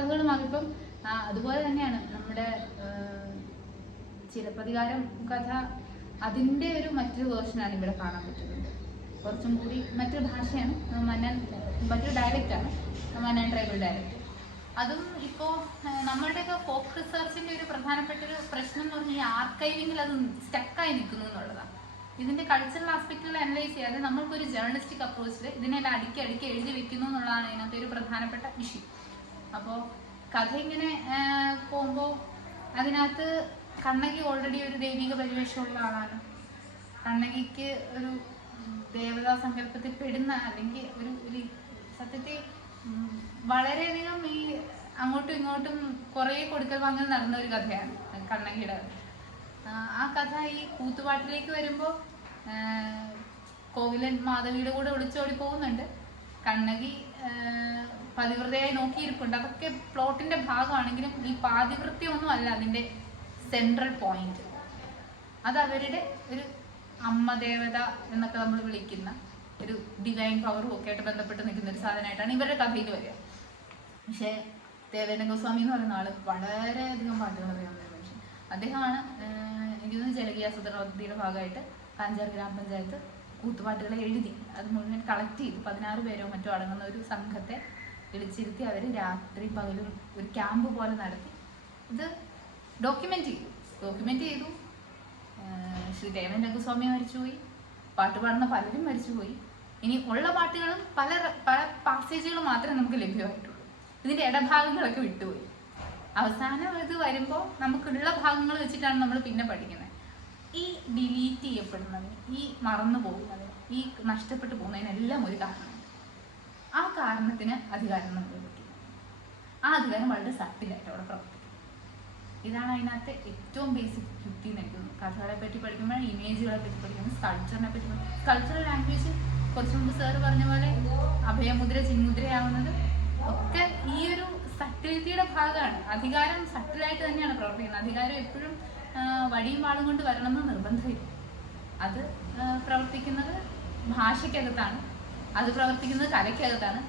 കഥകളുമാകും. ഇപ്പം അതുപോലെ തന്നെയാണ് നമ്മുടെ ചിലപ്പതികാരം കഥ. അതിൻ്റെ ഒരു മറ്റൊരു വേർഷനാണ് ഇവിടെ കാണാൻ പറ്റുന്നത്. കുറച്ചും കൂടി മറ്റൊരു ഭാഷയാണ്, മറ്റൊരു ഡയലക്റ്റാണ്, മന്നാൻ ട്രൈബൽ ഡയലക്റ്റ്. അതും ഇപ്പോൾ നമ്മളുടെയൊക്കെ ഫോക്ക് റിസർച്ചിൻ്റെ ഒരു പ്രധാനപ്പെട്ട ഒരു പ്രശ്നം എന്ന് പറഞ്ഞാൽ ആർക്കൈവിങ്ങിൽ അത് സ്റ്റക്കായി നിൽക്കുന്നു എന്നുള്ളതാണ്. ഇതിൻ്റെ കൾച്ചറൽ ആസ്പെക്റ്റുകൾ അനലൈസ് ചെയ്യാതെ നമ്മൾക്കൊരു ജേർണലിസ്റ്റിക് അപ്രോച്ചിൽ ഇതിനെല്ലാം അടുക്കി എഴുതി വെക്കുന്നു എന്നുള്ളതാണ് ഇതിനകത്തെ ഒരു പ്രധാനപ്പെട്ട ഇഷ്യൂ. അപ്പോൾ കഥ ഇങ്ങനെ പോകുമ്പോൾ അതിനകത്ത് കണ്ണകി ഓൾറെഡി ഒരു ദൈവിക പരിവേഷമുള്ള ആളാണ്. കണ്ണകിക്ക് ഒരു ദേവതാ സങ്കല്പത്തിൽ പെടുന്ന, അല്ലെങ്കിൽ ഒരു സത്യത്തിൽ വളരെയധികം ഈ അങ്ങോട്ടും ഇങ്ങോട്ടും കുറേ കൊടുക്കൽ വാങ്ങൽ നടന്ന ഒരു കഥയാണ് കണ്ണകിയുടെ കഥ. ആ കഥ ഈ കൂത്തുപാട്ടിലേക്ക് വരുമ്പോൾ കോവിലൻ മാധവിയുടെ കൂടെ ഒളിച്ചോടി പോകുന്നുണ്ട്. കണ്ണകി പതിവ്രതയായി നോക്കിയിരിപ്പുണ്ട്. അതൊക്കെ പ്ലോട്ടിന്റെ ഭാഗമാണെങ്കിലും ഈ പാതിവൃത്യമൊന്നും അല്ല അതിൻ്റെ സെൻട്രൽ പോയിന്റ്. അത് അവരുടെ ഒരു അമ്മ ദേവത എന്നൊക്കെ നമ്മൾ വിളിക്കുന്ന ഒരു ഡിവൈൻ പവറും ഒക്കെ ആയിട്ട് ബന്ധപ്പെട്ട് നിൽക്കുന്ന ഒരു സാധനമായിട്ടാണ് ഇവരുടെ കഥയിൽ വരിക. പക്ഷേ ദേവേന്ദ്ര ഗോസ്വാമി എന്ന് പറയുന്ന ആള് വളരെയധികം പാട്ടുകൾ അറിയാവുന്ന ഒരു മനുഷ്യൻ. അദ്ദേഹമാണ് എനിക്ക് തോന്നുന്നു ജനകീയ ആസൂത്രണ പദ്ധതിയുടെ ഭാഗമായിട്ട് കാഞ്ചാർ ഗ്രാമപഞ്ചായത്ത് കൂത്തുപാട്ടുകളെ എഴുതി അത് മുഴുവൻ കളക്ട് ചെയ്ത് 16 പേരോ മറ്റോ അടങ്ങുന്ന ഒരു സംഘത്തെ വിളിച്ചിരുത്തി അവർ രാത്രി പകലും ഒരു ക്യാമ്പ് പോലെ നടത്തി ഇത് ഡോക്യുമെന്റ് ചെയ്തു. ശ്രീ ദേവേന്ദ്ര ഗോസ്വാമി മരിച്ചുപോയി, പാട്ട് പാടുന്ന പലരും മരിച്ചുപോയി. ഇനി ഉള്ള പാട്ടുകളും പല പാസേജുകളും മാത്രമേ നമുക്ക് ലഭ്യമായിട്ടുള്ളൂ. ഇതിൻ്റെ ഇടഭാഗങ്ങളൊക്കെ വിട്ടുപോയി. അവസാനം ഇത് വരുമ്പോൾ നമുക്കുള്ള ഭാഗങ്ങൾ വെച്ചിട്ടാണ് നമ്മൾ പിന്നെ പഠിക്കുന്നത്. ഈ ഡിലീറ്റ് ചെയ്യപ്പെടുന്നതിന്, ഈ മറന്നു പോകുന്നതിന്, ഈ നഷ്ടപ്പെട്ടു പോകുന്നതിനെല്ലാം ഒരു കാരണമുണ്ട്. ആ കാരണത്തിന് അധികാരം നമ്മൾ ലഭിക്കുന്നു. ആ അധികാരം വളരെ സട്ടിലായിട്ട് അവിടെ പ്രവർത്തിക്കും. ഇതാണ് അതിനകത്തെ ഏറ്റവും ബേസിക് യുക്തി എന്ന് എനിക്ക് തോന്നുന്നു. കഥകളെ പറ്റി പഠിക്കുമ്പോൾ, ഇമേജുകളെ പറ്റി പഠിക്കുമ്പോൾ, സ്കൾച്ചറിനെ പറ്റി കൾച്ചറൽ ലാംഗ്വേജ് കുറച്ചു മുമ്പ് സാറ് പറഞ്ഞ പോലെ അഭയമുദ്ര ചിന്മുദ്രയാവുന്നത് ഒക്കെ ഈ ഒരു സട്ടിലിറ്റിയുടെ ഭാഗമാണ്. അധികാരം സട്ടിലായിട്ട് തന്നെയാണ് പ്രവർത്തിക്കുന്നത്. അധികാരം എപ്പോഴും വടിയും വാളും കൊണ്ട് വരണമെന്ന് നിർബന്ധമില്ല. അത് പ്രവർത്തിക്കുന്നത് ഭാഷയ്ക്കകത്താണ്, അത് പ്രവർത്തിക്കുന്നത് കലയ്ക്കകത്താണ്,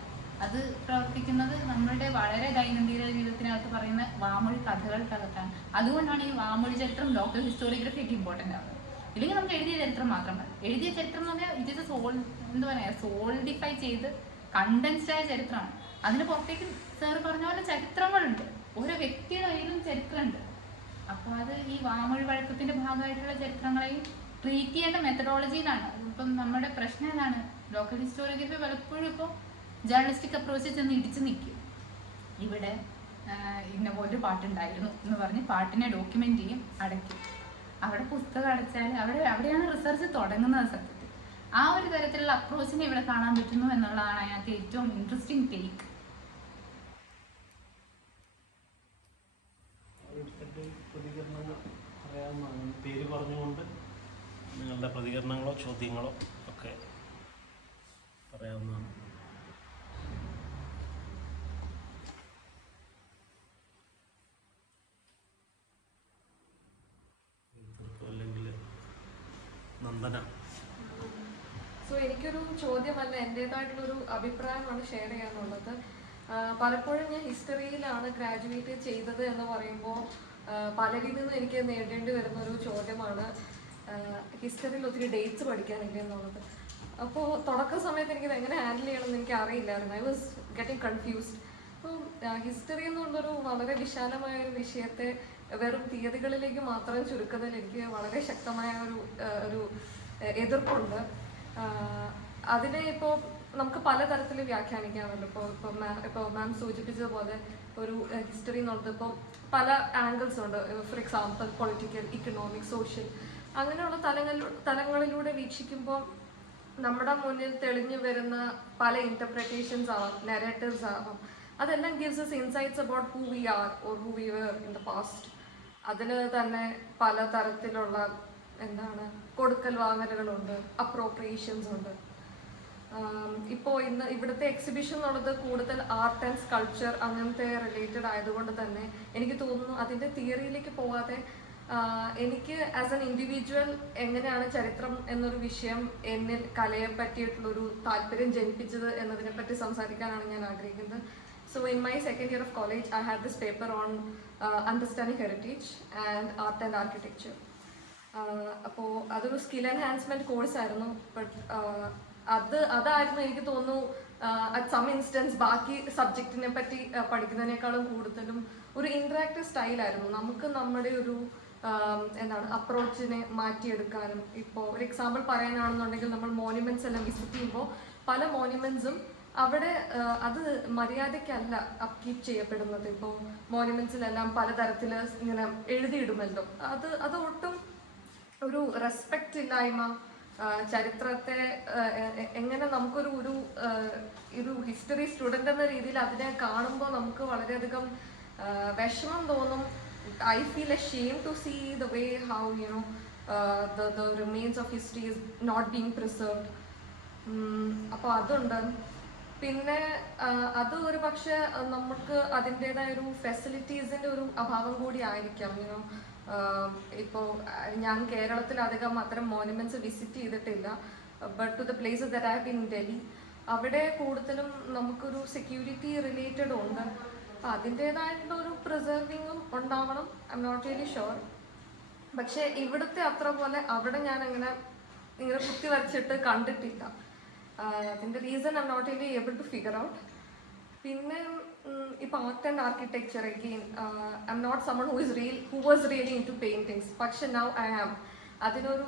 അത് പ്രവർത്തിക്കുന്നത് നമ്മളുടെ വളരെ ദൈനംദിന ജീവിതത്തിനകത്ത് പറയുന്ന വാമൊഴി കഥകൾക്കകത്താണ്. അതുകൊണ്ടാണ് ഈ വാമൊഴി ചരിത്രം ലോക്കൽ ഹിസ്റ്റോറിയോഗ്രഫിക്ക് ഇമ്പോർട്ടൻ്റ് ആവുന്നത്. ഇല്ലെങ്കിൽ നമുക്ക് എഴുതിയ ചരിത്രം മാത്രം മതി. എഴുതിയ ചരിത്രം എന്ന് പറഞ്ഞാൽ ഇത് എന്താ പറയുക, സോൾഡിഫൈ ചെയ്ത് കണ്ടൻസ്ഡ് ആയ ചരിത്രമാണ്. അതിന് പുറത്തേക്ക് സാറ് പറഞ്ഞ പോലെ ചരിത്രങ്ങളുണ്ട്, ഓരോ വ്യക്തിയുടെ കയ്യിലും ചരിത്രമുണ്ട്. അപ്പോൾ അത് ഈ വാമൊഴി വഴക്കത്തിൻ്റെ ഭാഗമായിട്ടുള്ള ചരിത്രങ്ങളെയും ട്രീറ്റ് ചെയ്യേണ്ട മെത്തഡോളജിയിലാണ്. ഇപ്പം നമ്മുടെ പ്രശ്നം ഏതാണ്, ലോക്കൽ ഹിസ്റ്റോറിയോഗ്രഫി പലപ്പോഴും ഇപ്പോൾ ജേർണലിസ്റ്റിക് അപ്രോച്ചിൽ ചെന്ന് ഇടിച്ചു നിൽക്കും. ഇവിടെ ഇന്ന പോലൊരു പാട്ടുണ്ടായിരുന്നു എന്ന് പറഞ്ഞ് പാട്ടിനെ ഡോക്യുമെൻ്റ് ചെയ്യും, അടയ്ക്കും. അവിടെ പുസ്തകം അടച്ചാൽ അവിടെയാണ് റിസർച്ച് തുടങ്ങുന്നത്. സത്യത്തിൽ ആ ഒരു തരത്തിലുള്ള അപ്രോച്ചിനെ ഇവിടെ കാണാൻ പറ്റുന്നു എന്നുള്ളതാണ് അതിനകത്ത് ഏറ്റവും ഇൻട്രസ്റ്റിംഗ് ടേക്ക്. പേര് പറഞ്ഞുകൊണ്ട് നിങ്ങളുടെ പ്രതികരണങ്ങളോ ചോദ്യങ്ങളോ ഒക്കെ പറയാവുന്നതാണ്. അല്ലെങ്കിൽ നന്ദന. എനിക്കൊരു ചോദ്യമല്ല, എൻ്റെതായിട്ടുള്ളൊരു അഭിപ്രായമാണ് ഷെയർ ചെയ്യാനുള്ളത്. പലപ്പോഴും ഞാൻ ഹിസ്റ്ററിയിലാണ് ഗ്രാജുവേറ്റ് ചെയ്തത് എന്ന് പറയുമ്പോൾ പലരിൽ നിന്നും എനിക്ക് നേടേണ്ടി വരുന്നൊരു ചോദ്യമാണ് ഹിസ്റ്ററിയിൽ ഒത്തിരി ഡേറ്റ്സ് പഠിക്കാനില്ല എന്നുള്ളത്. അപ്പോൾ തുടക്ക സമയത്ത് എനിക്കത് എങ്ങനെ ഹാൻഡിൽ ചെയ്യണമെന്ന് എനിക്ക് അറിയില്ലായിരുന്നു. I was getting confused. അപ്പോൾ ഹിസ്റ്ററി എന്നുള്ളൊരു വളരെ വിശാലമായ ഒരു വിഷയത്തെ വെറും തീയതികളിലേക്ക് മാത്രം ചുരുക്കുന്നതിൽ എനിക്ക് വളരെ ശക്തമായ ഒരു എതിർപ്പുണ്ട്. അതിനെ ഇപ്പോൾ നമുക്ക് പലതരത്തിൽ വ്യാഖ്യാനിക്കാമല്ലോ. ഇപ്പോൾ മാം സൂചിപ്പിച്ചതുപോലെ ഒരു ഹിസ്റ്ററി എന്നുള്ളത് ഇപ്പോൾ പല ആംഗിൾസ് ഉണ്ട്. For example political, economic, social, അങ്ങനെയുള്ള തലങ്ങളിലൂടെ വീക്ഷിക്കുമ്പോൾ നമ്മുടെ മുന്നിൽ തെളിഞ്ഞു വരുന്ന പല ഇന്റർപ്രിറ്റേഷൻസ് ആവാം, നെറേറ്റീവ്സ് ആവാം. അതെല്ലാം gives us insights about who we are or who we were in the past. അതിന് തന്നെ പലതരത്തിലുള്ള കൊടുക്കൽ വാങ്ങലുകളുണ്ട്, അപ്രോപ്രിയേഷൻസ് ഉണ്ട്. ഇപ്പോൾ ഇവിടുത്തെ എക്സിബിഷൻ എന്നുള്ളത് കൂടുതൽ ആർട്ട് ആൻഡ് സ്കൾപ്ചർ അങ്ങനത്തെ റിലേറ്റഡ് ആയതുകൊണ്ട് തന്നെ എനിക്ക് തോന്നുന്നു അതിൻ്റെ തിയറിയിലേക്ക് പോകാതെ എനിക്ക് ആസ് എൻ ഇൻഡിവിജ്വൽ എങ്ങനെയാണ് ചരിത്രം എന്നൊരു വിഷയം എന്നിൽ കലയെ പറ്റിയിട്ടുള്ളൊരു താല്പര്യം ജനിപ്പിച്ചത് എന്നതിനെപ്പറ്റി സംസാരിക്കാനാണ് ഞാൻ ആഗ്രഹിക്കുന്നത്. So in my second year of college, I had this paper on understanding heritage and art and architecture. അപ്പോൾ അതൊരു സ്കിൽ എൻഹാൻസ്മെന്റ് കോഴ്സ് ആയിരുന്നു. ബട്ട് അതായിരുന്നു എനിക്ക് തോന്നുന്നു അറ്റ് സം ഇൻസ്റ്റൻസ് ബാക്കി സബ്ജക്റ്റിനെ പറ്റി പഠിക്കുന്നതിനേക്കാളും കൂടുതലും ഒരു ഇന്ററാക്റ്റീവ് സ്റ്റൈലായിരുന്നു. നമുക്ക് നമ്മുടെ ഒരു എന്താണ് അപ്രോച്ചിനെ മാറ്റിയെടുക്കാനും. ഇപ്പോൾ ഒരു എക്സാമ്പിൾ പറയാനാണെന്നുണ്ടെങ്കിൽ നമ്മൾ മോണ്യുമെന്റ്സ് എല്ലാം വിസിറ്റ് ചെയ്യുമ്പോൾ പല മോണ്യുമെന്റ്സും അവിടെ അത് മര്യാദയ്ക്കല്ല അപ്കീപ്പ് ചെയ്യപ്പെടുന്നത്. ഇപ്പോൾ മോണ്യുമെന്റ്സിലെല്ലാം പലതരത്തിൽ ഇങ്ങനെ എഴുതിയിടുമല്ലോ, അത് ഒട്ടും ഒരു റെസ്പെക്റ്റ് ഇല്ലായ്മ, ചരിത്രത്തെ എങ്ങനെ നമുക്കൊരു ഒരു ഹിസ്റ്ററി സ്റ്റുഡൻ്റ് എന്ന രീതിയിൽ അതിനെ കാണുമ്പോൾ നമുക്ക് വളരെയധികം വിഷമം തോന്നും. I feel ashamed to see the way how the remains of history is not being preserved. അപ്പോൾ അതുണ്ട്. പിന്നെ അത് ഒരു പക്ഷെ നമുക്ക് അതിൻ്റെതായ ഒരു ഫെസിലിറ്റീസിൻ്റെ ഒരു അഭാവം കൂടി ആയിരിക്കാം. ഇപ്പോൾ ഞാൻ കേരളത്തിൽ അധികം അത്തരം മോണ്യുമെന്റ്സ് വിസിറ്റ് ചെയ്തിട്ടില്ല. But to the places that I have been in Delhi, അവിടെ കൂടുതലും നമുക്കൊരു സെക്യൂരിറ്റി റിലേറ്റഡ് ഉണ്ട്. അപ്പം അതിൻ്റെതായിട്ടുള്ള ഒരു പ്രിസർവിങ്ങും ഉണ്ടാവണം. I am not really sure. പക്ഷെ ഇവിടുത്തെ അത്ര പോലെ അവിടെ ഞാൻ ഇങ്ങനെ കുത്തി വരച്ചിട്ട് കണ്ടിട്ടില്ല. അതിൻ്റെ reason I am not really able to figure out. പിന്നെ ഇപ്പോൾ art and architecture again I am not someone who was really into paintings. പക്ഷെ നൗ ഐ ആം. അതിനൊരു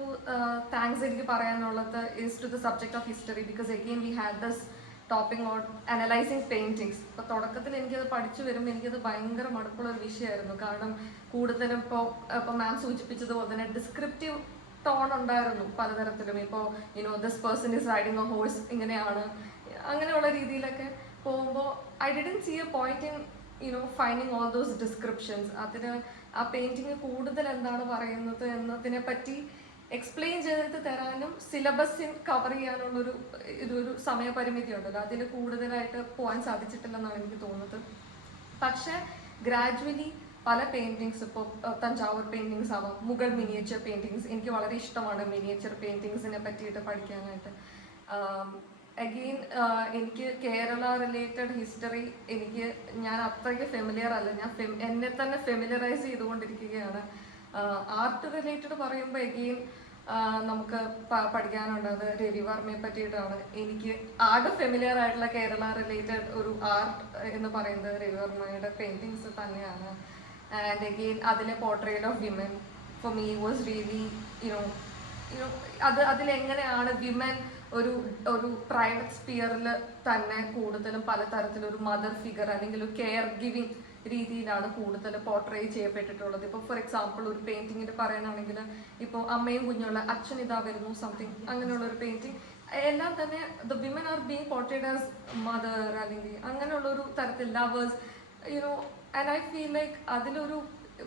താങ്ക്സ് എനിക്ക് പറയാനുള്ളത് is to the subject of history. Because again we had this topic on analysing paintings. ഇപ്പോൾ തുടക്കത്തിൽ എനിക്കത് പഠിച്ചു വരുമ്പോൾ എനിക്കത് ഭയങ്കര മടുപ്പുള്ളൊരു വിഷയമായിരുന്നു. കാരണം കൂടുതലും ഇപ്പോൾ മാം സൂചിപ്പിച്ചതുപോലെ തന്നെ ഡിസ്ക്രിപ്റ്റീവ് ടോൺ ഉണ്ടായിരുന്നു പലതരത്തിലും. ഇപ്പോൾ this person is riding a horse, ഇങ്ങനെയാണ്, അങ്ങനെയുള്ള രീതിയിലൊക്കെ പോകുമ്പോൾ I didn't see a point in finding all those descriptions. അതിന് ആ പെയിൻറ്റിങ് കൂടുതൽ എന്താണ് പറയുന്നത് എന്നതിനെ പറ്റി എക്സ്പ്ലെയിൻ ചെയ്തിട്ട് തരാനും സിലബസിൽ കവർ ചെയ്യാനുള്ളൊരു ഒരു സമയപരിമിതി ഉണ്ടല്ലോ, അതിൽ കൂടുതലായിട്ട് പോകാൻ സാധിച്ചിട്ടില്ലെന്നാണ് എനിക്ക് തോന്നുന്നത്. പക്ഷെ ഗ്രാജുവലി പല പെയിൻറ്റിങ്സ്, ഇപ്പോൾ തഞ്ചാവൂർ പെയിൻറ്റിങ്സ് ആവാം, മുഗൾ മിനിയേച്ചർ പെയിൻറ്റിങ്സ്, എനിക്ക് വളരെ ഇഷ്ടമാണ് മിനിയേച്ചർ പെയിൻറ്റിങ്സിനെ പറ്റിയിട്ട് പഠിക്കാനായിട്ട്. അഗെയിൻ എനിക്ക് കേരള റിലേറ്റഡ് ഹിസ്റ്ററി ഞാൻ അത്രയ്ക്ക് ഫെമിലിയർ അല്ല. ഞാൻ എന്നെ തന്നെ ഫെമിലിയറൈസ് ചെയ്തുകൊണ്ടിരിക്കുകയാണ്. ആർട്ട് റിലേറ്റഡ് പറയുമ്പോൾ അഗെയിൻ നമുക്ക് പഠിക്കാനുള്ളത് രവിവർമ്മയെ പറ്റിയിട്ടാണ്. എനിക്ക് ആകെ ഫെമിലിയർ ആയിട്ടുള്ള കേരള റിലേറ്റഡ് ഒരു ആർട്ട് എന്ന് പറയുന്നത് രവിവർമ്മയുടെ പെയിൻറ്റിങ്സ് തന്നെയാണ്. ആൻഡ് അഗെയിൻ അതിലെ portrait of women for me was really അതിലെങ്ങനെയാണ് വിമൻ ഒരു പ്രൈവറ്റ് സ്പിയറിൽ തന്നെ കൂടുതലും പലതരത്തിലൊരു മദർ ഫിഗർ അല്ലെങ്കിൽ ഒരു കെയർ ഗിവിങ് രീതിയിലാണ് കൂടുതൽ പോർട്രേ ചെയ്യപ്പെട്ടിട്ടുള്ളത്. ഇപ്പോൾ ഫോർ എക്സാമ്പിൾ ഒരു പെയിന്റിങ്ങിന് പറയാനാണെങ്കിൽ ഇപ്പോൾ അമ്മയും കുഞ്ഞുള്ള അച്ഛൻ ഇതാ വരുന്നു സംതിങ്, അങ്ങനെയുള്ള ഒരു പെയിന്റിങ് എല്ലാം തന്നെ the women are being portrayed as mother അല്ലെങ്കിൽ അങ്ങനെയുള്ളൊരു തരത്തിൽ lovers and I feel like അതിലൊരു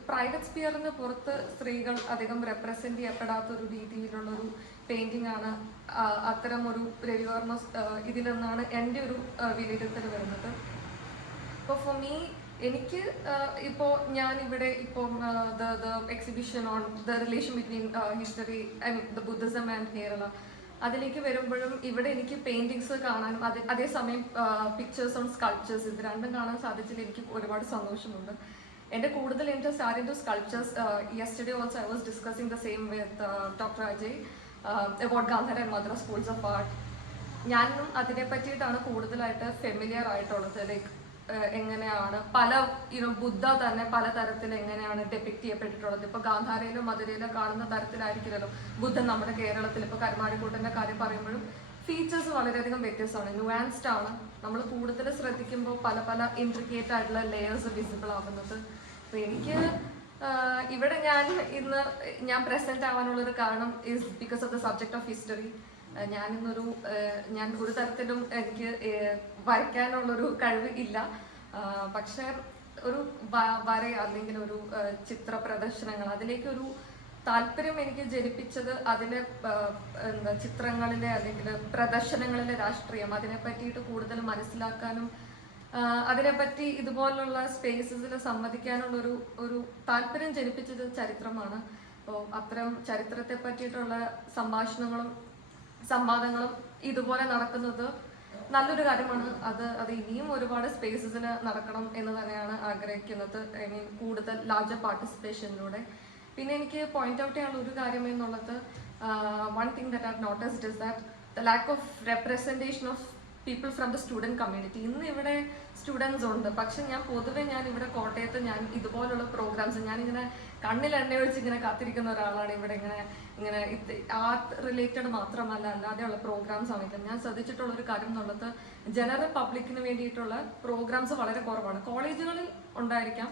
പ്രൈവറ്റ് സ്പിയറിന് പുറത്ത് സ്ത്രീകൾ അധികം റെപ്രസെന്റ് ചെയ്യപ്പെടാത്തൊരു രീതിയിലുള്ളൊരു പെയിന്റിംഗ് ആണ് അത്തരം ഒരു രവിവർമ്മ ഇതിലെന്നാണ് എൻ്റെ ഒരു വിലയിരുത്തൽ വരുന്നത്. അപ്പോൾ ഫോർ മീ എനിക്ക് ഇപ്പോൾ ഞാനിവിടെ ഇപ്പോൾ the exhibition on the relation between history and the Buddhism and Kerala അതിലേക്ക് വരുമ്പോഴും ഇവിടെ എനിക്ക് പെയിന്റിങ്സ് കാണാനും അതേസമയം പിക്ചേഴ്സ് ഓൺ സ്കൾപ്ചേഴ്സ് ഇത് രണ്ടും കാണാൻ സാധിച്ചതിൽ എനിക്ക് ഒരുപാട് സന്തോഷമുണ്ട്. എൻ്റെ കൂടുതൽ interest are in to sculptures. Yesterday also I was discussing the same with doctor Ajay about Gandhara and Madras schools of art. ഞാനും അതിനെ പറ്റിയിട്ടാണ് കൂടുതലായിട്ട് ഫെമിലിയർ ആയിട്ടുള്ളത്. ലൈക്ക് എങ്ങനെയാണ് പല ബുദ്ധ തന്നെ പലതരത്തിൽ എങ്ങനെയാണ് ഡെപിക്ട് ചെയ്യപ്പെട്ടിട്ടുള്ളത്. ഇപ്പോൾ ഗാന്ധാരയിലോ മധുരയിലോ കാണുന്ന തരത്തിലായിരിക്കില്ലല്ലോ ബുദ്ധൻ നമ്മുടെ കേരളത്തിൽ. ഇപ്പോൾ കരുമാടിക്കൂട്ടൻ്റെ കാര്യം പറയുമ്പോഴും ഫീച്ചേഴ്സ് വളരെയധികം വ്യത്യസ്തമാണ്, ന്യൂആൻസ്ഡ് ആണ്. നമ്മൾ കൂടുതൽ ശ്രദ്ധിക്കുമ്പോൾ പല പല ഇൻട്രിക്കേറ്റ് ആയിട്ടുള്ള ലെയേഴ്സ് വിസിബിൾ ആവുന്നത്. അപ്പോൾ എനിക്ക് ഇവിടെ ഞാൻ പ്രസന്റ് ആവാനുള്ളൊരു കാരണം is because of the subject of history. ഞാൻ ഒരു തരത്തിലും എനിക്ക് വരയ്ക്കാനുള്ളൊരു കഴിവ് ഇല്ല. പക്ഷെ ഒരു വര അല്ലെങ്കിൽ ഒരു ചിത്ര പ്രദർശനങ്ങൾ അതിലേക്കൊരു താല്പര്യം എനിക്ക് ജനിപ്പിച്ചത് അതിലെ ചിത്രങ്ങളിലെ അല്ലെങ്കിൽ പ്രദർശനങ്ങളിലെ രാഷ്ട്രീയം അതിനെ പറ്റിയിട്ട് കൂടുതൽ മനസ്സിലാക്കാനും അതിനെപ്പറ്റി ഇതുപോലുള്ള സ്പേസസിൽ സംവദിക്കാനുള്ള ഒരു താല്പര്യം ജനിപ്പിച്ചത് ചരിത്രമാണ്. അപ്പോൾ അത്തരം ചരിത്രത്തെ പറ്റിയിട്ടുള്ള സംഭാഷണങ്ങളും സംവാദങ്ങളും ഇതുപോലെ നടക്കുന്നത് നല്ലൊരു കാര്യമാണ്. അത് ഇനിയും ഒരുപാട് സ്പേസസിന് നടക്കണം എന്ന് തന്നെയാണ് ആഗ്രഹിക്കുന്നത്. ഐ മീൻ കൂടുതൽ ലാർജർ പാർട്ടിസിപ്പേഷനിലൂടെ. പിന്നെ എനിക്ക് പോയിന്റ് ഔട്ട് ചെയ്യാനുള്ള ഒരു കാര്യം എന്നുള്ളത്, one thing that I noticed is that the lack of representation of people from the student community. ഇന്ന് ഇവിടെ സ്റ്റുഡൻസ് ഉണ്ട്, പക്ഷെ പൊതുവെ ഞാൻ ഇവിടെ കോട്ടയത്ത് ഞാൻ ഇതുപോലുള്ള പ്രോഗ്രാംസ് ഞാനിങ്ങനെ കണ്ണിൽ എണ്ണ ഒഴിച്ച് ഇങ്ങനെ കാത്തിരിക്കുന്ന ഒരാളാണ്. ഇവിടെ ഇങ്ങനെ ആർട്ട് റിലേറ്റഡ് മാത്രമല്ല അല്ലാതെയുള്ള പ്രോഗ്രാംസ് ആണെങ്കിലും ഞാൻ ശ്രദ്ധിച്ചിട്ടുള്ള ഒരു കാര്യം എന്നുള്ളത്, ജനറൽ പബ്ലിക്കിന് വേണ്ടിയിട്ടുള്ള പ്രോഗ്രാംസ് വളരെ കുറവാണ്. കോളേജുകളിൽ ഉണ്ടായിരിക്കാം,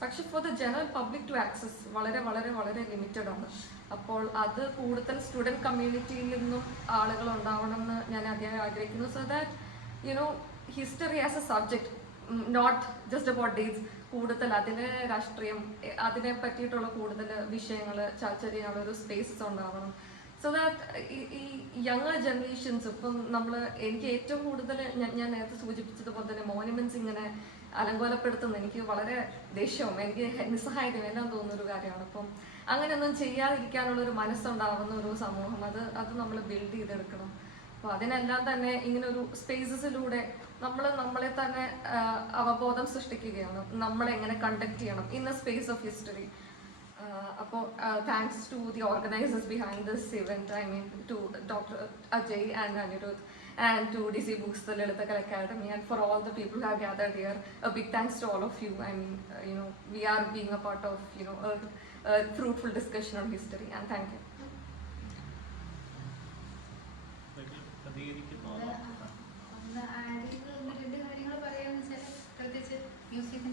പക്ഷെ for the general public to access വളരെ വളരെ വളരെ ലിമിറ്റഡ് ആണ്. അപ്പോൾ അത് കൂടുതൽ സ്റ്റുഡൻറ് കമ്മ്യൂണിറ്റിയിൽ നിന്നും ആളുകൾ ഉണ്ടാവണം എന്ന് ഞാൻ അതിയായി ആഗ്രഹിക്കുന്നു. So that history as a subject, not just about dates, കൂടുതൽ അതിലെ രാഷ്ട്രീയം, അതിനെ പറ്റിയിട്ടുള്ള കൂടുതൽ വിഷയങ്ങൾ ചർച്ച ചെയ്യാനുള്ള ഒരു സ്പേസസ് ഉണ്ടാവണം. സോ ദാറ്റ് ഈ യങ്ങർ ജനറേഷൻസ് ഇപ്പം എനിക്ക് ഏറ്റവും കൂടുതൽ ഞാൻ നേരത്തെ സൂചിപ്പിച്ചതുപോലെ തന്നെ മോണ്യുമെന്റ്സ് ഇങ്ങനെ അലങ്കോലപ്പെടുത്തുന്ന എനിക്ക് വളരെ ദേഷ്യവും എനിക്ക് നിസ്സഹായതയും എല്ലാം തോന്നുന്ന ഒരു കാര്യമാണ്. അപ്പം അങ്ങനെയൊന്നും ചെയ്യാതിരിക്കാനുള്ള ഒരു മനസ്സുണ്ടാവുന്ന ഒരു സമൂഹം, അത് നമ്മൾ ബിൽഡ് ചെയ്തെടുക്കണം. അപ്പോൾ അതിനെല്ലാം തന്നെ ഇങ്ങനെ ഒരു സ്പേസസിലൂടെ നമ്മളെ തന്നെ അവബോധം സൃഷ്ടിക്കുകയാണ്, നമ്മളെങ്ങനെ കണ്ടക്ട് ചെയ്യണം in a space of history. അപ്പോൾ thanks to the organisers behind this event, I mean to doctor Ajay and Aniruddh and to DC Books, the Lalitakal Academy, and for all the people who have gathered here, a big thanks to all of you. I mean, we are being a part of, a fruitful discussion on history, and thank you.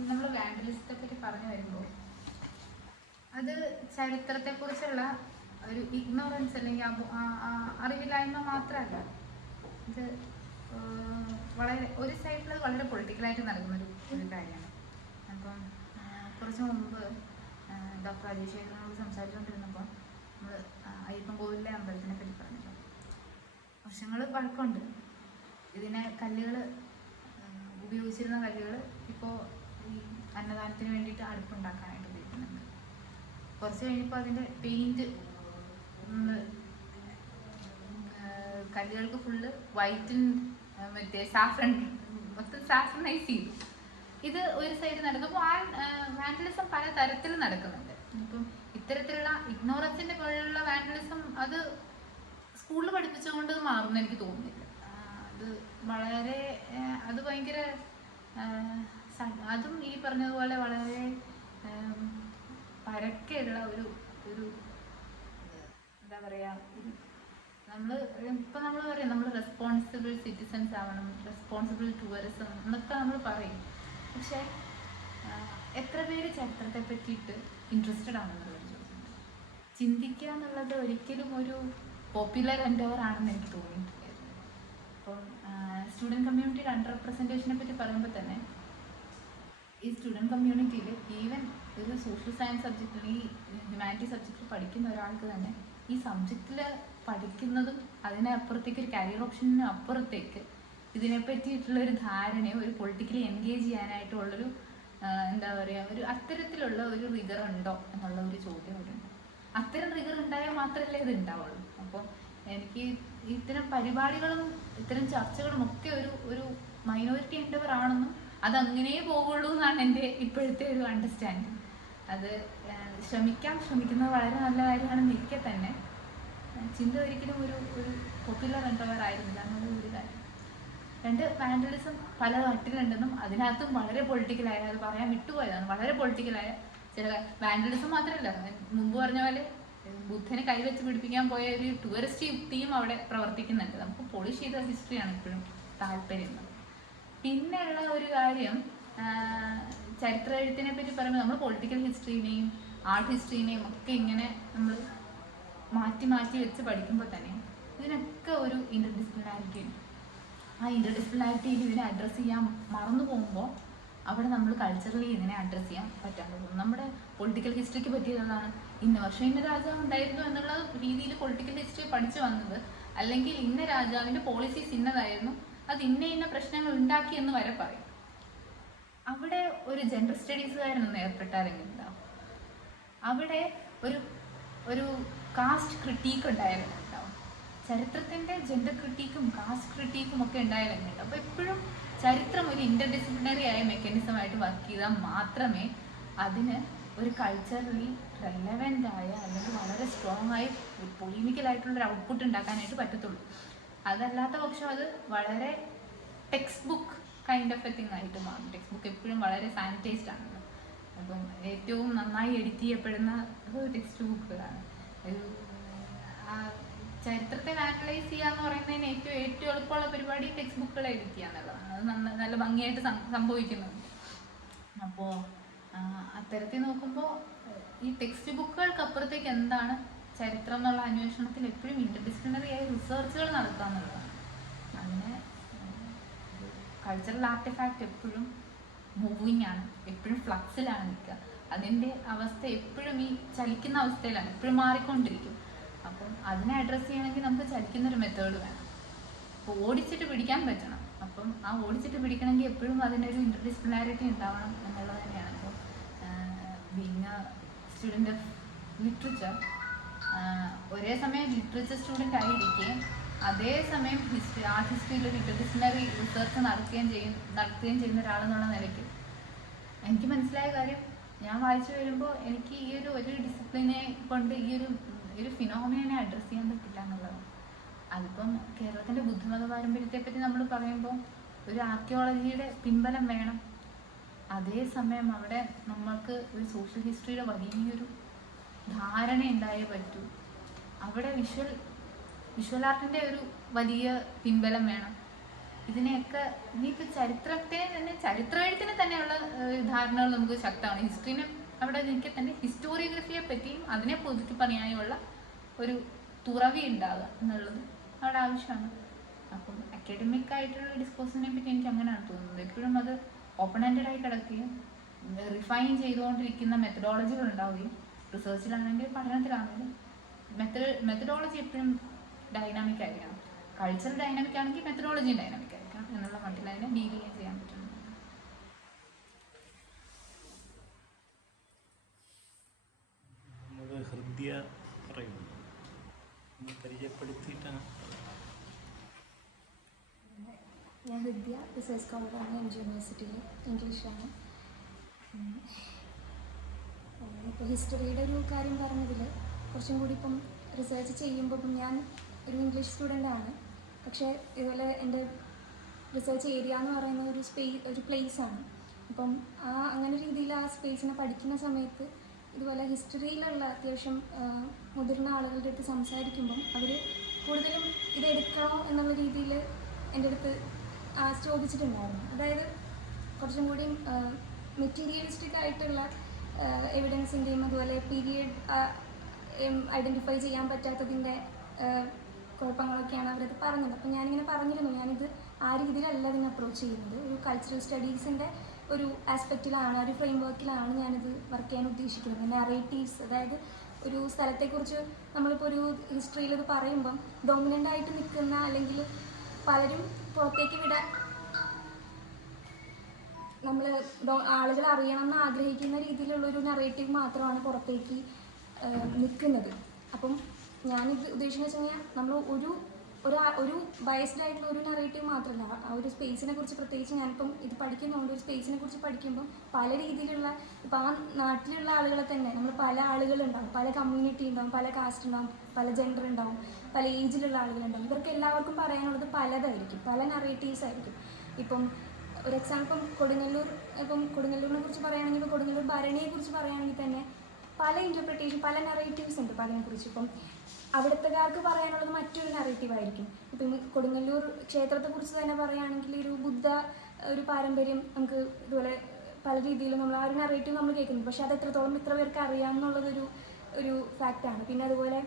നമ്മൾ വാൻഡലിസത്തെ പറ്റി പറഞ്ഞു വരുമ്പോൾ അത് ചരിത്രത്തെക്കുറിച്ചുള്ള ഒരു ignorance അല്ലെങ്കിൽ അറിവില്ലായ്മ മാത്രമല്ല, ഇത് വളരെ ഒരു സൈഡിൽ വളരെ പൊളിറ്റിക്കലായിട്ട് നടക്കുന്നൊരു കാര്യമാണ്. അപ്പം കുറച്ച് മുമ്പ് ഡോക്ടർ അജയ് ശേഖരനോട് സംസാരിച്ചുകൊണ്ടിരുന്നപ്പോൾ നമ്മൾ അയ്യപ്പൻ കോവിലിലെ അമ്പലത്തിനെ പറ്റി പറഞ്ഞല്ലോ. വർഷങ്ങൾ പഴക്കമുണ്ട്. ഇതിനെ കല്ലുകൾ ഉപയോഗിച്ചിരുന്ന കല്ലുകൾ ഇപ്പോൾ ഈ അന്നദാനത്തിന് വേണ്ടിയിട്ട് അടുപ്പുണ്ടാക്കാനായിട്ട് ഉപയോഗിക്കുന്നുണ്ട്. കുറച്ച് കഴിഞ്ഞപ്പോൾ അതിൻ്റെ പെയിൻറ്റ് കല്ലുകൾക്ക് ഫുള്ള് വൈറ്റും മറ്റേ സാഫ്രനൈസ് ചെയ്തു. ഇത് ഒരു സൈഡ് നടക്കുമ്പോൾ വാൻഡലിസം പല തരത്തിൽ നടക്കുന്നുണ്ട്. ഇപ്പം ഇത്തരത്തിലുള്ള ഇഗ്നോറൻസിന്റെ പോലുള്ള വാൻഡലിസം അത് സ്കൂളിൽ പഠിപ്പിച്ചുകൊണ്ട് മാറുമെന്ന് എനിക്ക് തോന്നുന്നില്ല. അത് ഭയങ്കര അതും ഈ പറഞ്ഞതുപോലെ വളരെ പരക്കെയുള്ള ഒരു എന്താ പറയാ, നമ്മൾ പറയും നമ്മൾ റെസ്പോൺസിബിൾ സിറ്റിസൺസ് ആവണം, റെസ്പോൺസിബിൾ ടൂറിസം എന്നൊക്കെ നമ്മൾ പറയും. പക്ഷെ എത്ര പേര് ചരിത്രത്തെ പറ്റിയിട്ട് ഇൻട്രസ്റ്റഡ് ആണെന്നുള്ളത് ചോദിച്ചിട്ടുണ്ട്. ചിന്തിക്കുക എന്നുള്ളത് ഒരിക്കലും ഒരു പോപ്പുലർ എൻഡവർ ആണെന്ന് എനിക്ക് തോന്നിയിട്ടില്ലായിരുന്നു. അപ്പം സ്റ്റുഡൻറ് കമ്മ്യൂണിറ്റിയുടെ അണ്ടർ റെപ്രസെൻറ്റേഷനെ പറ്റി പറയുമ്പോൾ തന്നെ ഈ സ്റ്റുഡൻറ് കമ്മ്യൂണിറ്റിയിൽ ഈവൻ ഒരു സോഷ്യൽ സയൻസ് സബ്ജക്റ്റിൽ ഈ ഹ്യൂമാനിറ്റി സബ്ജക്റ്റിൽ പഠിക്കുന്ന ഒരാൾക്ക് തന്നെ ഈ സബ്ജക്റ്റിൽ പഠിക്കുന്നതും അതിനപ്പുറത്തേക്ക് ഒരു കരിയർ ഓപ്ഷനും അപ്പുറത്തേക്ക് ഇതിനെ പറ്റിയിട്ടുള്ളൊരു ധാരണയോ ഒരു പൊളിറ്റിക്കലി എൻഗേജ് ചെയ്യാനായിട്ടുള്ളൊരു എന്താ പറയുക ഒരു അത്തരത്തിലുള്ള ഒരു റിഗർ ഉണ്ടോ എന്നുള്ള ഒരു ചോദ്യം ഇവിടെ ഉണ്ട്. അത്തരം റിഗർ ഉണ്ടായാൽ മാത്രമല്ലേ ഇത് ഉണ്ടാവുള്ളൂ. അപ്പോൾ എനിക്ക് ഇത്തരം പരിപാടികളും ഇത്തരം ചർച്ചകളും ഒക്കെ ഒരു മൈനോറിറ്റി എൻഡവർ ആണെന്നും അതങ്ങനെ പോകുള്ളൂ എന്നാണ് എൻ്റെ ഇപ്പോഴത്തെ ഒരു അണ്ടർസ്റ്റാൻഡിങ്. അത് ശ്രമിക്കുന്നത് വളരെ നല്ല കാര്യമാണെന്ന് ഇരിക്കെ തന്നെ ചിന്ത ഒരിക്കലും ഒരു പോപ്പുലർ എൻഡവർ ആയിരുന്നില്ല എന്നുള്ള ഒരു കാര്യം. രണ്ട്, വാൻഡലിസം പല തട്ടിലുണ്ടെന്നും അതിനകത്തും വളരെ പൊളിറ്റിക്കലായ, അത് പറയാൻ വിട്ടുപോയതാണ്, വളരെ പൊളിറ്റിക്കലായ ചില വാൻഡലിസം മാത്രമല്ല, മുമ്പ് പറഞ്ഞ പോലെ ബുദ്ധനെ കൈവച്ച് പിടിപ്പിക്കാൻ പോയ ഒരു ടൂറിസ്റ്റ് യുക്തിയും അവിടെ പ്രവർത്തിക്കുന്നുണ്ട്. നമുക്ക് പോളിഷ് ചെയ്ത ഹിസ്റ്ററിയാണ് ഇപ്പോഴും താല്പര്യം. പിന്നെയുള്ള ഒരു കാര്യം, ചരിത്ര എഴുത്തിനെ പറ്റി പറയുമ്പോൾ നമ്മൾ പൊളിറ്റിക്കൽ ഹിസ്റ്ററിനെയും ആർട്ട് ഹിസ്റ്ററിനെയും ഒക്കെ ഇങ്ങനെ നമ്മൾ മാറ്റി വെച്ച് പഠിക്കുമ്പോൾ തന്നെ ഇതിനൊക്കെ ഒരു ഇന്റർഡിസിപ്ലിനാരിറ്റി ഉണ്ട്. ആ ഇന്റർഡിസിപ്ലിനാരിറ്റിയിൽ ഇതിനെ അഡ്രസ്സ് ചെയ്യാൻ മറന്നു പോകുമ്പോൾ അവിടെ നമ്മൾ കൾച്ചറലി ഇതിനെ അഡ്രസ്സ് ചെയ്യാൻ പറ്റാണ്ട് പോകും. നമ്മുടെ പൊളിറ്റിക്കൽ ഹിസ്റ്ററിക്ക് പറ്റിയതാണ് ഇന്ന വർഷം ഇന്ന രാജാവ് ഉണ്ടായിരുന്നു എന്നുള്ള രീതിയിൽ പൊളിറ്റിക്കൽ ഹിസ്റ്ററി പഠിച്ചു വന്നത്, അല്ലെങ്കിൽ ഇന്ന രാജാവിൻ്റെ പോളിസീസ് ഇന്നതായിരുന്നു, അത് ഇന്ന പ്രശ്നങ്ങൾ ഉണ്ടാക്കി എന്ന് വരെ പറയും. അവിടെ ഒരു ജെൻഡർ സ്റ്റഡീസുകാരനൊന്ന് ഏർപ്പെട്ടാലെങ്കിലും ഉണ്ടാവും. അവിടെ ഒരു കാസ്റ്റ് ക്രിട്ടീക്ക് ഉണ്ടായാലും ഉണ്ടാവും. ചരിത്രത്തിൻ്റെ ജെൻഡർ ക്രിട്ടീക്കും കാസ്റ്റ് ക്രിട്ടീക്കും ഒക്കെ ഉണ്ടായാലുണ്ട്. അപ്പോൾ എപ്പോഴും ചരിത്രം ഒരു ഇൻ്റർ ഡിസിപ്ലിനറി ആയ മെക്കാനിസമായിട്ട് വർക്ക് ചെയ്താൽ മാത്രമേ അതിന് ഒരു കൾച്ചറലി റെലവൻ്റ് ആയ അല്ലെങ്കിൽ വളരെ സ്ട്രോങ് ആയി പൊളിമിക്കലായിട്ടുള്ളൊരു ഔട്ട്പുട്ട് ഉണ്ടാക്കാനായിട്ട് പറ്റത്തുള്ളൂ. അതല്ലാത്ത പക്ഷം അത് വളരെ text book kind of A thing ആയിട്ട് മാറും. ടെക്സ്റ്റ് ബുക്ക് എപ്പോഴും വളരെ സാനിറ്റൈസ്ഡ് ആണല്ലോ. അപ്പം ഏറ്റവും നന്നായി എഡിറ്റ് ചെയ്യപ്പെടുന്ന ടെക്സ്റ്റ് ബുക്കുകളാണ്. ഒരു ചരിത്രത്തെ നാച്ചുറലൈസ് ചെയ്യുക എന്ന് പറയുന്നതിന് ഏറ്റവും എളുപ്പമുള്ള പരിപാടി ടെക്സ്റ്റ് ബുക്കുകൾ എഡിറ്റ് ചെയ്യുക എന്നുള്ളതാണ്. അത് നല്ല ഭംഗിയായിട്ട് സംഭവിക്കുന്നുണ്ട്. അപ്പോൾ അത്തരത്തിൽ നോക്കുമ്പോൾ ഈ ടെക്സ്റ്റ് ബുക്കുകൾക്ക് അപ്പുറത്തേക്ക് എന്താണ് ചരിത്രം എന്നുള്ള അന്വേഷണത്തിൽ എപ്പോഴും ഇൻ്റർ ഡിസിപ്ലിനറി ആയ റിസർച്ചുകൾ നടക്കുക എന്നുള്ളതാണ്. അതിന് കൾച്ചറൽ ആർട്ടിഫാക്റ്റ് എപ്പോഴും മൂവിങ് ആണ്, എപ്പോഴും ഫ്ലക്സിലാണ് നിൽക്കുക. അതിൻ്റെ അവസ്ഥ എപ്പോഴും ഈ ചലിക്കുന്ന അവസ്ഥയിലാണ്, എപ്പോഴും മാറിക്കൊണ്ടിരിക്കും. അപ്പം അതിനെ അഡ്രസ്സ് ചെയ്യണമെങ്കിൽ നമുക്ക് ചലിക്കുന്നൊരു മെത്തേഡ് വേണം. അപ്പോൾ ഓടിച്ചിട്ട് പിടിക്കാൻ പറ്റണം. അപ്പം ആ ഓടിച്ചിട്ട് പിടിക്കണമെങ്കിൽ എപ്പോഴും അതിനൊരു ഇൻ്റർ ഡിസിപ്ലിനാരിറ്റി ഉണ്ടാവണം എന്നുള്ളത് തന്നെയാണ്. അപ്പോൾ being A student of literature, ഒരേ സമയം ലിറ്ററേച്ചർ സ്റ്റുഡൻ്റ് ആയിരിക്കുകയും അതേസമയം ആർട്ട് ഹിസ്റ്ററിയിൽ ഒരു ഇൻ്റർ ഡിസിപ്ലിനറി റിസർച്ച് നടത്തുകയും ചെയ്യുന്ന ഒരാളെന്നുള്ള നിലയ്ക്ക് എനിക്ക് മനസ്സിലായ കാര്യം, ഞാൻ വായിച്ചു വരുമ്പോൾ എനിക്ക് ഈ ഒരു ഡിസിപ്ലിനെ കൊണ്ട് ഈ ഒരു ഫിനോമിനെ അഡ്രസ്സ് ചെയ്യാൻ പറ്റില്ല എന്നുള്ളതാണ്. അതിപ്പം കേരളത്തിൻ്റെ ബുദ്ധമത പാരമ്പര്യത്തെപ്പറ്റി നമ്മൾ പറയുമ്പോൾ ഒരു ആർക്കിയോളജിയുടെ പിൻബലം വേണം. അതേസമയം അവിടെ നമ്മൾക്ക് ഒരു സോഷ്യൽ ഹിസ്റ്ററിയുടെ വലിയൊരു ധാരണ ഉണ്ടായേ പറ്റൂ. അവിടെ വിഷ്വൽ ആർട്ടിൻ്റെ ഒരു വലിയ പിൻബലം വേണം. ഇതിനെയൊക്കെ ഇനിയിപ്പോൾ ചരിത്ര എഴുത്തിന് തന്നെയുള്ള ധാരണകൾ നമുക്ക് ശക്തമാണ്. ഹിസ്റ്ററിനെ അവിടെ എനിക്ക് തന്നെ ഹിസ്റ്റോറിയോഗ്രഫിയെ പറ്റിയും അതിനെ പുതുക്കി പറയാനുള്ള ഒരു തുറവി ഉണ്ടാവുക എന്നുള്ളത് അവിടെ ആവശ്യമാണ്. അപ്പം അക്കാഡമിക് ആയിട്ടുള്ള ഡിസ്കോഴ്സിനെ പറ്റി എനിക്ക് അങ്ങനെയാണ് തോന്നുന്നത്. എപ്പോഴും അത് ഓപ്പൺ ഹാൻഡഡ് ആയി കിടക്കുകയും റിഫൈൻ ചെയ്തുകൊണ്ടിരിക്കുന്ന മെത്തഡോളജികൾ ഉണ്ടാവുകയും റിസർച്ചിലാണെങ്കിൽ പഠനത്തിലാണെങ്കിലും മെത്തഡോളജി എപ്പോഴും ഡൈനാമിക് ആയിരിക്കണം. കൾച്ചർ ഡൈനാമിക് ആണെങ്കിൽ മെത്തഡോളജി ഡൈനാമിക് ആയിരിക്കണം എന്നുള്ള മട്ടിൽ അതിനെ ഡീൽ ചെയ്യാൻ പറ്റുന്നു. ഹൃദ്യ പറയുന്നു പരിചയപ്പെടുത്തിയിട്ടാണ്. ഞാൻ ഹൃദ്യ, റിസർച്ച് സ്കോളറാണ് എം ജി യൂണിവേഴ്സിറ്റിയിൽ, ഇംഗ്ലീഷിലാണ്. ഇപ്പോൾ ഹിസ്റ്ററിയുടെ ഒരു കാര്യം പറഞ്ഞതിൽ കുറച്ചും കൂടി ഇപ്പം റിസർച്ച് ചെയ്യുമ്പോൾ ഇപ്പം ഞാൻ ഒരു ഇംഗ്ലീഷ് സ്റ്റുഡൻ്റാണ്. പക്ഷേ ഇതുപോലെ എൻ്റെ റിസർച്ച് ഏരിയ എന്ന് പറയുന്ന ഒരു പ്ലേസാണ്. അപ്പം അങ്ങനെ രീതിയിൽ ആ സ്പേസിനെ പഠിക്കുന്ന സമയത്ത് ഇതുപോലെ ഹിസ്റ്ററിയിലുള്ള അത്യാവശ്യം മുതിർന്ന ആളുകളുടെ അടുത്ത് സംസാരിക്കുമ്പം അവർ കൂടുതലും ഇതെടുക്കണോ എന്നുള്ള രീതിയിൽ എൻ്റെ അടുത്ത് ചോദിച്ചിട്ടുണ്ടായിരുന്നു. അതായത് കുറച്ചും കൂടി മെറ്റീരിയലിസ്റ്റിക് ആയിട്ടുള്ള എവിഡൻസിൻ്റെയും അതുപോലെ പീരിയഡ് ഐഡൻറ്റിഫൈ ചെയ്യാൻ പറ്റാത്തതിൻ്റെ കുഴപ്പങ്ങളൊക്കെയാണ് അവരത് പറഞ്ഞത്. അപ്പോൾ ഞാനിങ്ങനെ പറഞ്ഞിരുന്നു, ഞാനിത് ആ രീതിയിലല്ല ഇതിനെ അപ്രോച്ച് ചെയ്യുന്നത്. ഒരു കൾച്ചറൽ സ്റ്റഡീസിൻ്റെ ഒരു ആസ്പെക്റ്റിലാണ്, ഒരു ഫ്രെയിം വർക്കിലാണ് ഞാനിത് വർക്ക് ചെയ്യാൻ ഉദ്ദേശിക്കുന്നത്. നറേറ്റീവ്സ്, അതായത് ഒരു സ്ഥലത്തെക്കുറിച്ച് നമ്മളിപ്പോൾ ഒരു ഹിസ്റ്ററിയിൽ ഇത് പറയുമ്പം ഡോമിനൻ്റായിട്ട് നിൽക്കുന്ന അല്ലെങ്കിൽ പലരും പുറത്തേക്ക് വിടാൻ നമ്മൾ ആളുകൾ അറിയണമെന്ന് ആഗ്രഹിക്കുന്ന രീതിയിലുള്ളൊരു നറേറ്റീവ് മാത്രമാണ് പുറത്തേക്ക് നിൽക്കുന്നത്. അപ്പം ഞാനിത് ഉദ്ദേശിക്കുന്നത് വെച്ച് കഴിഞ്ഞാൽ നമ്മൾ ഒരു ബയസ്ഡ് ആയിട്ടുള്ള ഒരു നറേറ്റീവ് മാത്രമല്ല, ആ ഒരു സ്പേസിനെ കുറിച്ച് പ്രത്യേകിച്ച് ഞാനിപ്പം ഇത് പഠിക്കുന്നതുകൊണ്ട് ഒരു സ്പേസിനെ കുറിച്ച് പഠിക്കുമ്പം പല രീതിയിലുള്ള ഇപ്പം ആ നാട്ടിലുള്ള ആളുകളെ തന്നെ നമ്മൾ പല ആളുകളുണ്ടാവും, പല കമ്മ്യൂണിറ്റി ഉണ്ടാവും, പല കാസ്റ്റ് ഉണ്ടാവും, പല ജെൻഡർ ഉണ്ടാവും, പല ഏജിലുള്ള ആളുകളുണ്ടാവും. ഇവർക്ക് എല്ലാവർക്കും പറയാനുള്ളത് പലതായിരിക്കും, പല നറേറ്റീവ്സ് ആയിരിക്കും. ഇപ്പം ഒരു എക്സാമ്പിൾ കൊടുങ്ങല്ലൂരിനെ കുറിച്ച് പറയുകയാണെങ്കിൽ, ഇപ്പോൾ കൊടുങ്ങല്ലൂർ ഭരണിയെ കുറിച്ച് പറയുകയാണെങ്കിൽ തന്നെ പല ഇൻ്റർപ്രിട്ടേഷൻ, പല നറേറ്റീവ്സ് ഉണ്ട് പലതിനെക്കുറിച്ച്. ഇപ്പം അവിടുത്തുകാർക്ക് പറയാനുള്ളത് മറ്റൊരു നറേറ്റീവ് ആയിരിക്കും. ഇപ്പം കൊടുങ്ങല്ലൂർ ക്ഷേത്രത്തെക്കുറിച്ച് തന്നെ പറയുകയാണെങ്കിൽ ഒരു പാരമ്പര്യം നമുക്ക് ഇതുപോലെ പല രീതിയിലും നമ്മൾ ആ ഒരു നറേറ്റീവ് നമ്മൾ കേൾക്കുന്നു. പക്ഷേ അത് എത്രത്തോളം ഇത്ര പേർക്ക് അറിയാമെന്നുള്ളതൊരു ഫാക്റ്റാണ്. പിന്നെ അതുപോലെ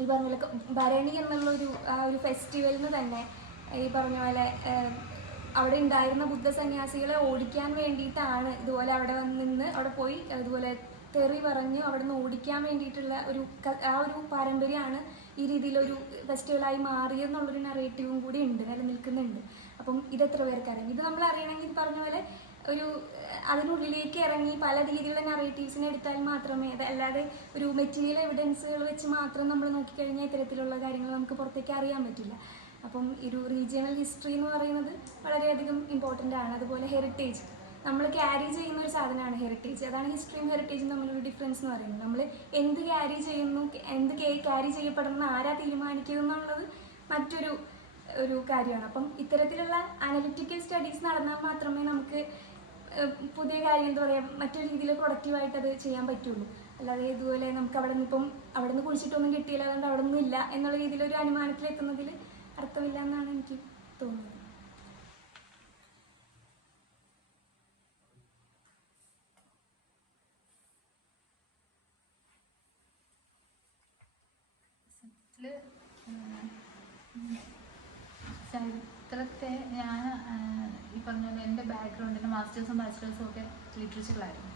ഈ പറഞ്ഞ പോലെ ഭരണി എന്നുള്ളൊരു ആ ഒരു ഫെസ്റ്റിവലിന് തന്നെ ഈ പറഞ്ഞ പോലെ അവിടെ ഉണ്ടായിരുന്ന ബുദ്ധ സന്യാസികളെ ഓടിക്കാൻ വേണ്ടിയിട്ടാണ് ഇതുപോലെ അവിടെ നിന്ന് അവിടെ പോയി അതുപോലെ തെറി പറഞ്ഞ് അവിടെ നിന്ന് ഓടിക്കാൻ വേണ്ടിയിട്ടുള്ള ആ ഒരു പാരമ്പര്യമാണ് ഈ രീതിയിലൊരു ഫെസ്റ്റിവലായി മാറിയെന്നുള്ളൊരു നറേറ്റീവും കൂടി ഉണ്ട്, നിലനിൽക്കുന്നുണ്ട്. അപ്പം ഇതെത്ര പേർക്കറിയാം? ഇത് നമ്മൾ അറിയണമെങ്കിൽ പറഞ്ഞ പോലെ ഒരു അതിനുള്ളിലേക്ക് ഇറങ്ങി പല രീതിയിലുള്ള നറേറ്റീവ്സിനെ എടുത്താൽ മാത്രമേ അല്ലാതെ ഒരു മെറ്റീരിയൽ എവിഡൻസുകൾ വെച്ച് മാത്രം നമ്മൾ നോക്കിക്കഴിഞ്ഞാൽ ഇത്തരത്തിലുള്ള കാര്യങ്ങൾ നമുക്ക് പുറത്തേക്ക് അറിയാൻ പറ്റില്ല. അപ്പം ഒരു റീജിയണൽ ഹിസ്റ്ററി എന്ന് പറയുന്നത് വളരെയധികം ഇമ്പോർട്ടൻ്റ് ആണ്. അതുപോലെ ഹെറിറ്റേജ് നമ്മൾ ക്യാരി ചെയ്യുന്ന ഒരു സാധനമാണ് ഹെറിറ്റേജ്. അതാണ് ഹിസ്റ്ററിയും ഹെറിറ്റേജും തമ്മിലൊരു ഡിഫറൻസ് എന്ന് പറയുന്നത്. നമ്മൾ എന്ത് ക്യാരി ചെയ്യുന്നു, എന്ത് ക്യാരി ചെയ്യപ്പെടുന്ന ആരാ തീരുമാനിക്കുക എന്നുള്ളത് മറ്റൊരു കാര്യമാണ്. അപ്പം ഇത്തരത്തിലുള്ള അനലിറ്റിക്കൽ സ്റ്റഡീസ് നടന്നാൽ മാത്രമേ നമുക്ക് പുതിയ കാര്യം എന്താ പറയുക മറ്റൊരു രീതിയിൽ പ്രൊഡക്റ്റീവായിട്ട് അത് ചെയ്യാൻ പറ്റുള്ളൂ. അല്ലാതെ ഇതുപോലെ നമുക്ക് അവിടെ നിന്ന് കുഴിച്ചിട്ടൊന്നും കിട്ടിയില്ല, അതുകൊണ്ട് അവിടെ നിന്നും ഇല്ല എന്നുള്ള രീതിയിൽ ഒരു അനുമാനത്തിലെത്തുന്നതിൽ അർത്ഥമില്ല എന്നാണ് എനിക്ക് തോന്നുന്നത്. ചരിത്രത്തെ ഞാൻ ഈ പറഞ്ഞ പോലെ എൻ്റെ ബാക്ക്ഗ്രൗണ്ടിൻ്റെ മാസ്റ്റേഴ്സും ബാച്ചിലേഴ്സും ഒക്കെ ലിറ്ററേച്ചറിലായിരുന്നു.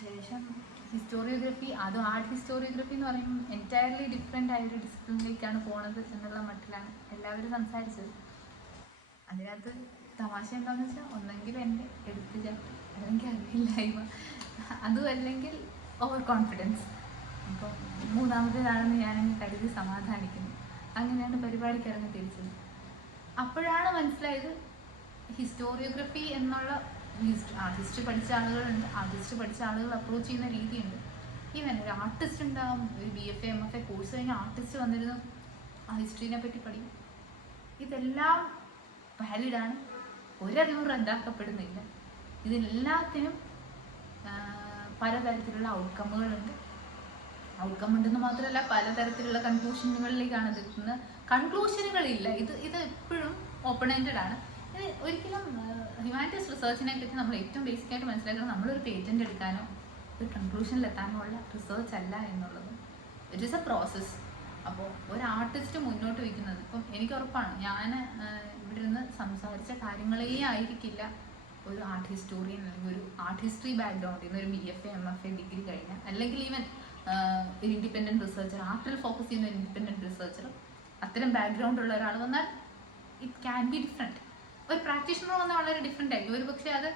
ശേഷം ഹിസ്റ്റോറിയോഗ്രഫി, അതും ആർട്ട് ഹിസ്റ്റോറിയോഗ്രഫി എന്ന് പറയുമ്പോൾ എൻറ്റയർലി ഡിഫറെൻ്റ് ആയൊരു ഡിസിപ്ലിനിലേക്കാണ് പോണത് എന്നുള്ള മട്ടിലാണ് എല്ലാവരും സംസാരിച്ചത്. അതിനകത്ത് തമാശ എന്താണെന്ന് വെച്ചാൽ ഒന്നെങ്കിൽ എൻ്റെ എടുത്തുചാട്ടം, അല്ലെങ്കിൽ അറിയില്ലായ്മ, അതും അല്ലെങ്കിൽ ഓവർ കോൺഫിഡൻസ്. അപ്പം മൂന്നാമത്തേതാണെന്ന് ഞാനങ്ങ് കരുതി സമാധാനിക്കുന്നു. അങ്ങനെയാണ് പരിപാടിക്ക് ഇറങ്ങി തിരിച്ചത്. അപ്പോഴാണ് മനസ്സിലായത് ഹിസ്റ്റോറിയോഗ്രഫി എന്നുള്ള ഹിസ്റ്ററി പഠിച്ച ആളുകളുണ്ട്, ഹിസ്റ്ററി പഠിച്ച ആളുകൾ അപ്രോച്ച് ചെയ്യുന്ന രീതിയുണ്ട്. ഈവൻ ഒരു ആർട്ടിസ്റ്റ് ഉണ്ടാകും, ഒരു BFA MFA കോഴ്സ് കഴിഞ്ഞ ആർട്ടിസ്റ്റ് വന്നിരുന്നു ആ ഹിസ്റ്ററിനെ പറ്റി പഠിക്കും. ഇതെല്ലാം വാലിഡാണ്, ഒരറിവും റദ്ദാക്കപ്പെടുന്നില്ല. ഇതിനെല്ലാത്തിനും പലതരത്തിലുള്ള ഔട്ട്കമ്മുകളുണ്ട്. ഔട്ട്കം ഉണ്ടെന്ന് മാത്രമല്ല പലതരത്തിലുള്ള കൺക്ലൂഷനുകളിലേക്കാണ് എത്തുന്നത്. കൺക്ലൂഷനുകളില്ല, ഇത് എപ്പോഴും ഓപ്പൺ എൻഡഡ് ആണ്. ഇത് ഒരിക്കലും ഹ്യൂമാനിറ്റീസ് റിസർച്ചിനെ പറ്റി നമ്മൾ ഏറ്റവും ബേസിക് ആയിട്ട് മനസ്സിലാക്കുന്നത് നമ്മളൊരു പേറ്റന്റ് എടുക്കാനോ ഒരു കൺക്ലൂഷനിലെത്താനോ ഉള്ള റിസർച്ച് അല്ല എന്നുള്ളത്. It is A process. അപ്പോൾ ഒരു ആർട്ടിസ്റ്റ് മുന്നോട്ട് വയ്ക്കുന്നത്, ഇപ്പം എനിക്ക് ഉറപ്പാണ് ഞാൻ ഇവിടെ നിന്ന് സംസാരിച്ച കാര്യങ്ങളേ ആയിരിക്കില്ല ഒരു ആർട്ട് ഹിസ്റ്റോറിയൻ അല്ലെങ്കിൽ ഒരു ആർട്ട് ഹിസ്റ്ററി ബാക്ക്ഗ്രൗണ്ടിൽ നിന്ന് ഒരു BFA MFA ഡിഗ്രി കഴിഞ്ഞാൽ, അല്ലെങ്കിൽ ഈവൻ ഒരു ഇൻഡിപെൻഡൻറ്റ് റിസർച്ചർ, ആർട്ടിൽ ഫോക്കസ് ചെയ്യുന്ന ഒരു ഇൻഡിപെൻഡൻറ്റ് റിസർച്ചർ, അത്തരം ബാക്ക്ഗ്രൗണ്ട് ഉള്ള ഒരാൾ വന്നാൽ ഇറ്റ് ക്യാൻ ബി ഡിഫറെൻറ്റ്. ഒരു പ്രാക്ടീഷണർ വന്നാൽ വളരെ ഡിഫറെൻ്റ് ആയിരിക്കും. ഒരു പക്ഷേ അത്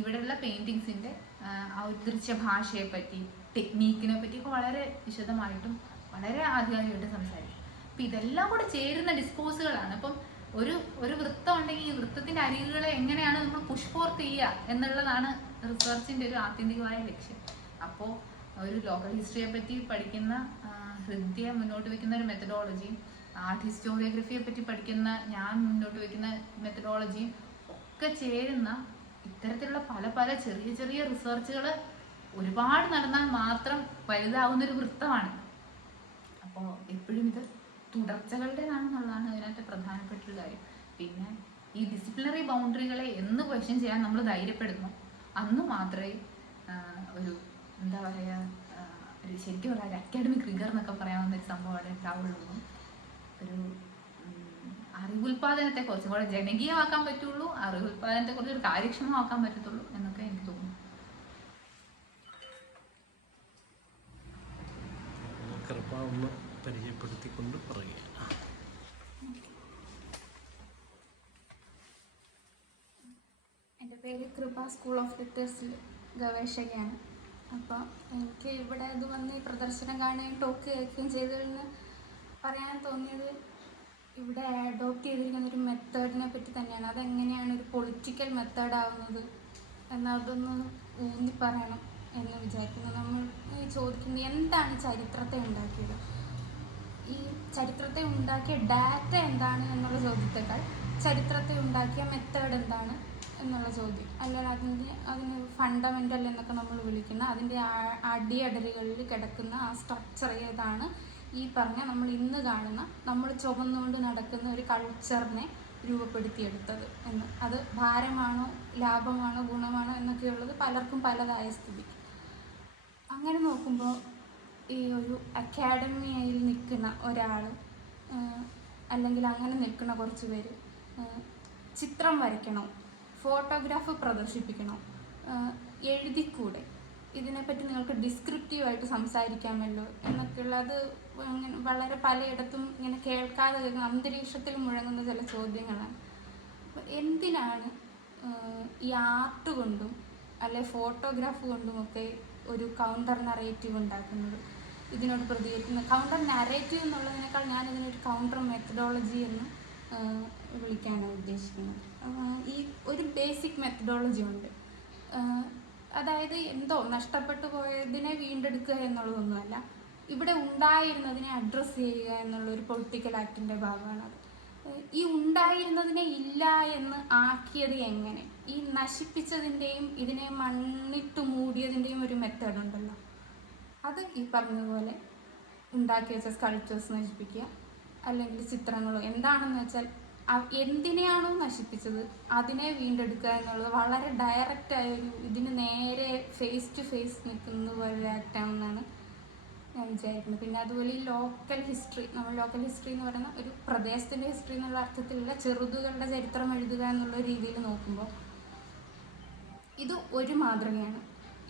ഇവിടെയുള്ള പെയിൻറ്റിങ്സിൻ്റെ ആ ഒരു ദൃശ്യഭാഷയെ പറ്റി, ടെക്നീക്കിനെ പറ്റിയൊക്കെ വളരെ വിശദമായിട്ടും വളരെ ആധികാരികമായിട്ട് സംസാരിക്കും. അപ്പം ഇതെല്ലാം കൂടെ ചേരുന്ന ഡിസ്കോഴ്സുകളാണ്. അപ്പം ഒരു വൃത്തം ഉണ്ടെങ്കിൽ ഈ വൃത്തത്തിൻ്റെ അരികുകളെ എങ്ങനെയാണ് നമ്മൾ പുഷ് ഫോർത്ത് ചെയ്യുക എന്നുള്ളതാണ് റിസർച്ചിൻ്റെ ഒരു ആത്യന്തികമായ ലക്ഷ്യം. അപ്പോൾ ഒരു ലോക്കൽ ഹിസ്റ്ററിയെ പറ്റി പഠിക്കുന്ന ഹൃദയ മുന്നോട്ട് വയ്ക്കുന്ന ഒരു മെത്തഡോളജിയും ആർട്ട് ഹിസ്റ്റോറിയോഗ്രഫിയെ പറ്റി പഠിക്കുന്ന ഞാൻ മുന്നോട്ട് വയ്ക്കുന്ന മെത്തഡോളജിയും ഒക്കെ ചേരുന്ന ഇത്തരത്തിലുള്ള പല ചെറിയ ചെറിയ റിസർച്ചുകൾ ഒരുപാട് നടന്നാൽ മാത്രം വലുതാവുന്നൊരു വൃത്തമാണ്. അപ്പോൾ എപ്പോഴും ഇത് തുടർച്ചകളുടേതാണെന്നുള്ളതാണ് അതിനകത്ത് പ്രധാനപ്പെട്ടൊരു കാര്യം. പിന്നെ ഈ ഡിസിപ്ലിനറി ബൗണ്ടറികളെ എന്ന് ക്വസ്റ്റ്യൻ ചെയ്യാൻ നമ്മൾ ധൈര്യപ്പെടുന്നു, അന്ന് മാത്രമേ ഒരു എന്താ പറയുക ഒരു ശരിക്കും പറയാം ഒരു അക്കാഡമിക് റിഗർ എന്നൊക്കെ പറയാവുന്ന ഒരു സംഭവമാണ് ഉണ്ടാവുള്ളൂ. ഒരു അറിവുൽപാദനത്തെ കുറച്ചും കൂടെ ജനകീയമാക്കാൻ പറ്റുള്ളൂ, അറിവുൽപാദനത്തെ കുറിച്ച് ഒരു കാര്യക്ഷമമാക്കാൻ പറ്റത്തുള്ളൂ എന്നൊക്കെ എനിക്ക് തോന്നുന്നു. ഒന്ന് പരിചയപ്പെടുത്തിക്കൊണ്ട് പറയുക. എൻ്റെ പേര് കൃപ, സ്കൂൾ ഓഫ് ലിറ്ററേച്ചറിൽ ഗവേഷകയാണ്. അപ്പോൾ എനിക്ക് ഇവിടെ ഇത് വന്ന് ഈ പ്രദർശനം കാണുകയും ടോക്ക് കേൾക്കുകയും ചെയ്തതെന്ന് പറയാൻ തോന്നിയത് ഇവിടെ അഡോപ്റ്റ് ചെയ്തിരിക്കുന്ന ഒരു മെത്തേഡിനെ പറ്റി തന്നെയാണ്. അതെങ്ങനെയാണ് ഒരു പൊളിറ്റിക്കൽ മെത്തേഡാവുന്നത് എന്നതൊന്ന് ഊന്നി പറയണം എന്ന് വിചാരിക്കുന്നു. നമ്മൾ ചോദിക്കുന്നത് എന്താണ് ചരിത്രത്തെ ഉണ്ടാക്കിയത്, ഈ ചരിത്രത്തെ ഉണ്ടാക്കിയ ഡാറ്റ എന്താണ് എന്നുള്ള ചോദ്യത്തെക്കാൾ ചരിത്രത്തെ ഉണ്ടാക്കിയ മെത്തേഡ് എന്താണ് എന്നുള്ള ചോദ്യം, അല്ലെങ്കിൽ അതിന് ഫണ്ടമെൻ്റൽ എന്നൊക്കെ നമ്മൾ വിളിക്കുന്ന അതിൻ്റെ അടിയടലുകളിൽ കിടക്കുന്ന ആ സ്ട്രക്ചർ ഏതാണ് ഈ പറഞ്ഞ നമ്മൾ ഇന്ന് കാണുന്ന നമ്മൾ ചുമന്നുകൊണ്ട് നടക്കുന്ന ഒരു കൾച്ചറിനെ രൂപപ്പെടുത്തിയെടുത്തത് എന്ന്. അത് ഭാരമാണോ ലാഭമാണോ ഗുണമാണോ എന്നൊക്കെയുള്ളത് പലർക്കും പലതായ സ്ഥിതി. അങ്ങനെ നോക്കുമ്പോൾ ഈ ഒരു അക്കാഡമിയിൽ നിൽക്കുന്ന ഒരാൾ അല്ലെങ്കിൽ അങ്ങനെ നിൽക്കുന്ന കുറച്ച് പേര് ചിത്രം വരയ്ക്കണോ, ഫോട്ടോഗ്രാഫ് പ്രദർശിപ്പിക്കണോ, എഴുതിക്കൂടെ, ഇതിനെപ്പറ്റി നിങ്ങൾക്ക് ഡിസ്ക്രിപ്റ്റീവായിട്ട് സംസാരിക്കാമല്ലോ എന്നൊക്കെയുള്ളത് അങ്ങനെ വളരെ പലയിടത്തും ഇങ്ങനെ കേൾക്കാതെ കേൾക്കുന്ന അന്തരീക്ഷത്തിൽ മുഴങ്ങുന്ന ചില ചോദ്യങ്ങളാണ്. അപ്പോൾ എന്തിനാണ് ഈ ആർട്ട് കൊണ്ടും അല്ലെ ഫോട്ടോഗ്രാഫ് കൊണ്ടുമൊക്കെ ഒരു കൗണ്ടർ നറേറ്റീവ് ഉണ്ടാക്കുന്നത്, ഇതിനോട് പ്രതികരിക്കുന്നത്. കൗണ്ടർ നറേറ്റീവ് എന്നുള്ളതിനേക്കാൾ ഞാനിതിനൊരു കൗണ്ടർ മെത്തഡോളജി എന്ന് വിളിക്കാനാണ് ഉദ്ദേശിക്കുന്നത്. ഈ ഒരു ബേസിക് മെത്തഡോളജി ഉണ്ട്. അതായത് എന്തോ നഷ്ടപ്പെട്ടു പോയതിനെ വീണ്ടെടുക്കുക എന്നുള്ളതൊന്നുമല്ല, ഇവിടെ ഉണ്ടായിരുന്നതിനെ അഡ്രസ്സ് ചെയ്യുക എന്നുള്ളൊരു പൊളിറ്റിക്കൽ ആക്ടിൻ്റെ ഭാഗമാണത്. ഈ ഉണ്ടായിരുന്നതിനെ ഇല്ല എന്ന് ആക്കിയത് എങ്ങനെ, ഈ നശിപ്പിച്ചതിൻ്റെയും ഇതിനെ മണ്ണിട്ട് മൂടിയതിൻ്റെയും ഒരു മെത്തേഡ് ഉണ്ടല്ലോ, അത് ഈ പറഞ്ഞതുപോലെ ഉണ്ടാക്കി വെച്ച സ്കൾപ്ചേഴ്സ് നശിപ്പിക്കുക, അല്ലെങ്കിൽ ചിത്രങ്ങളോ എന്താണെന്ന് വെച്ചാൽ എന്തിനെയാണോ നശിപ്പിച്ചത് അതിനെ വീണ്ടെടുക്കുക എന്നുള്ളത് വളരെ ഡയറക്റ്റായ ഒരു ഇതിന് നേരെ ഫേസ് ടു ഫേസ് നിൽക്കുന്ന പോലെ ആക്റ്റാണെന്നാണ് ഞാൻ വിചാരിക്കുന്നത്. പിന്നെ അതുപോലെ ഈ ലോക്കൽ ഹിസ്റ്ററി, നമ്മൾ ലോക്കൽ ഹിസ്റ്ററി എന്ന് പറയുന്ന ഒരു പ്രദേശത്തിൻ്റെ ഹിസ്റ്ററി എന്നുള്ള അർത്ഥത്തിലുള്ള ചെറുതുകളുടെ ചരിത്രം എഴുതുക എന്നുള്ള രീതിയിൽ നോക്കുമ്പോൾ ഇത് ഒരു മാതൃകയാണ്.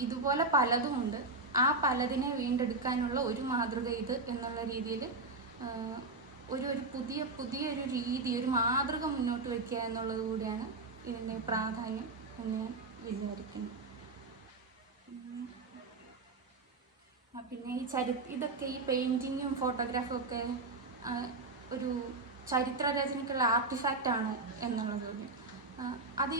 ഇതുപോലെ പലതുമുണ്ട്, ആ പലതിനെ വീണ്ടെടുക്കാനുള്ള ഒരു മാതൃക ഇത് എന്നുള്ള രീതിയിൽ ഒരു പുതിയൊരു രീതി, ഒരു മാതൃക മുന്നോട്ട് വയ്ക്കുക എന്നുള്ളത് കൂടിയാണ് ഇതിൻ്റെ പ്രാധാന്യം എന്ന് ഞാൻ വിചാരിക്കുന്നു. പിന്നെ ഈ ഇതൊക്കെ ഈ പെയിൻറ്റിങ്ങും ഫോട്ടോഗ്രാഫും ഒക്കെ ഒരു ചരിത്രരചനയ്ക്കുള്ള ആർട്ടിഫാക്റ്റാണ് എന്നുള്ളത് അത്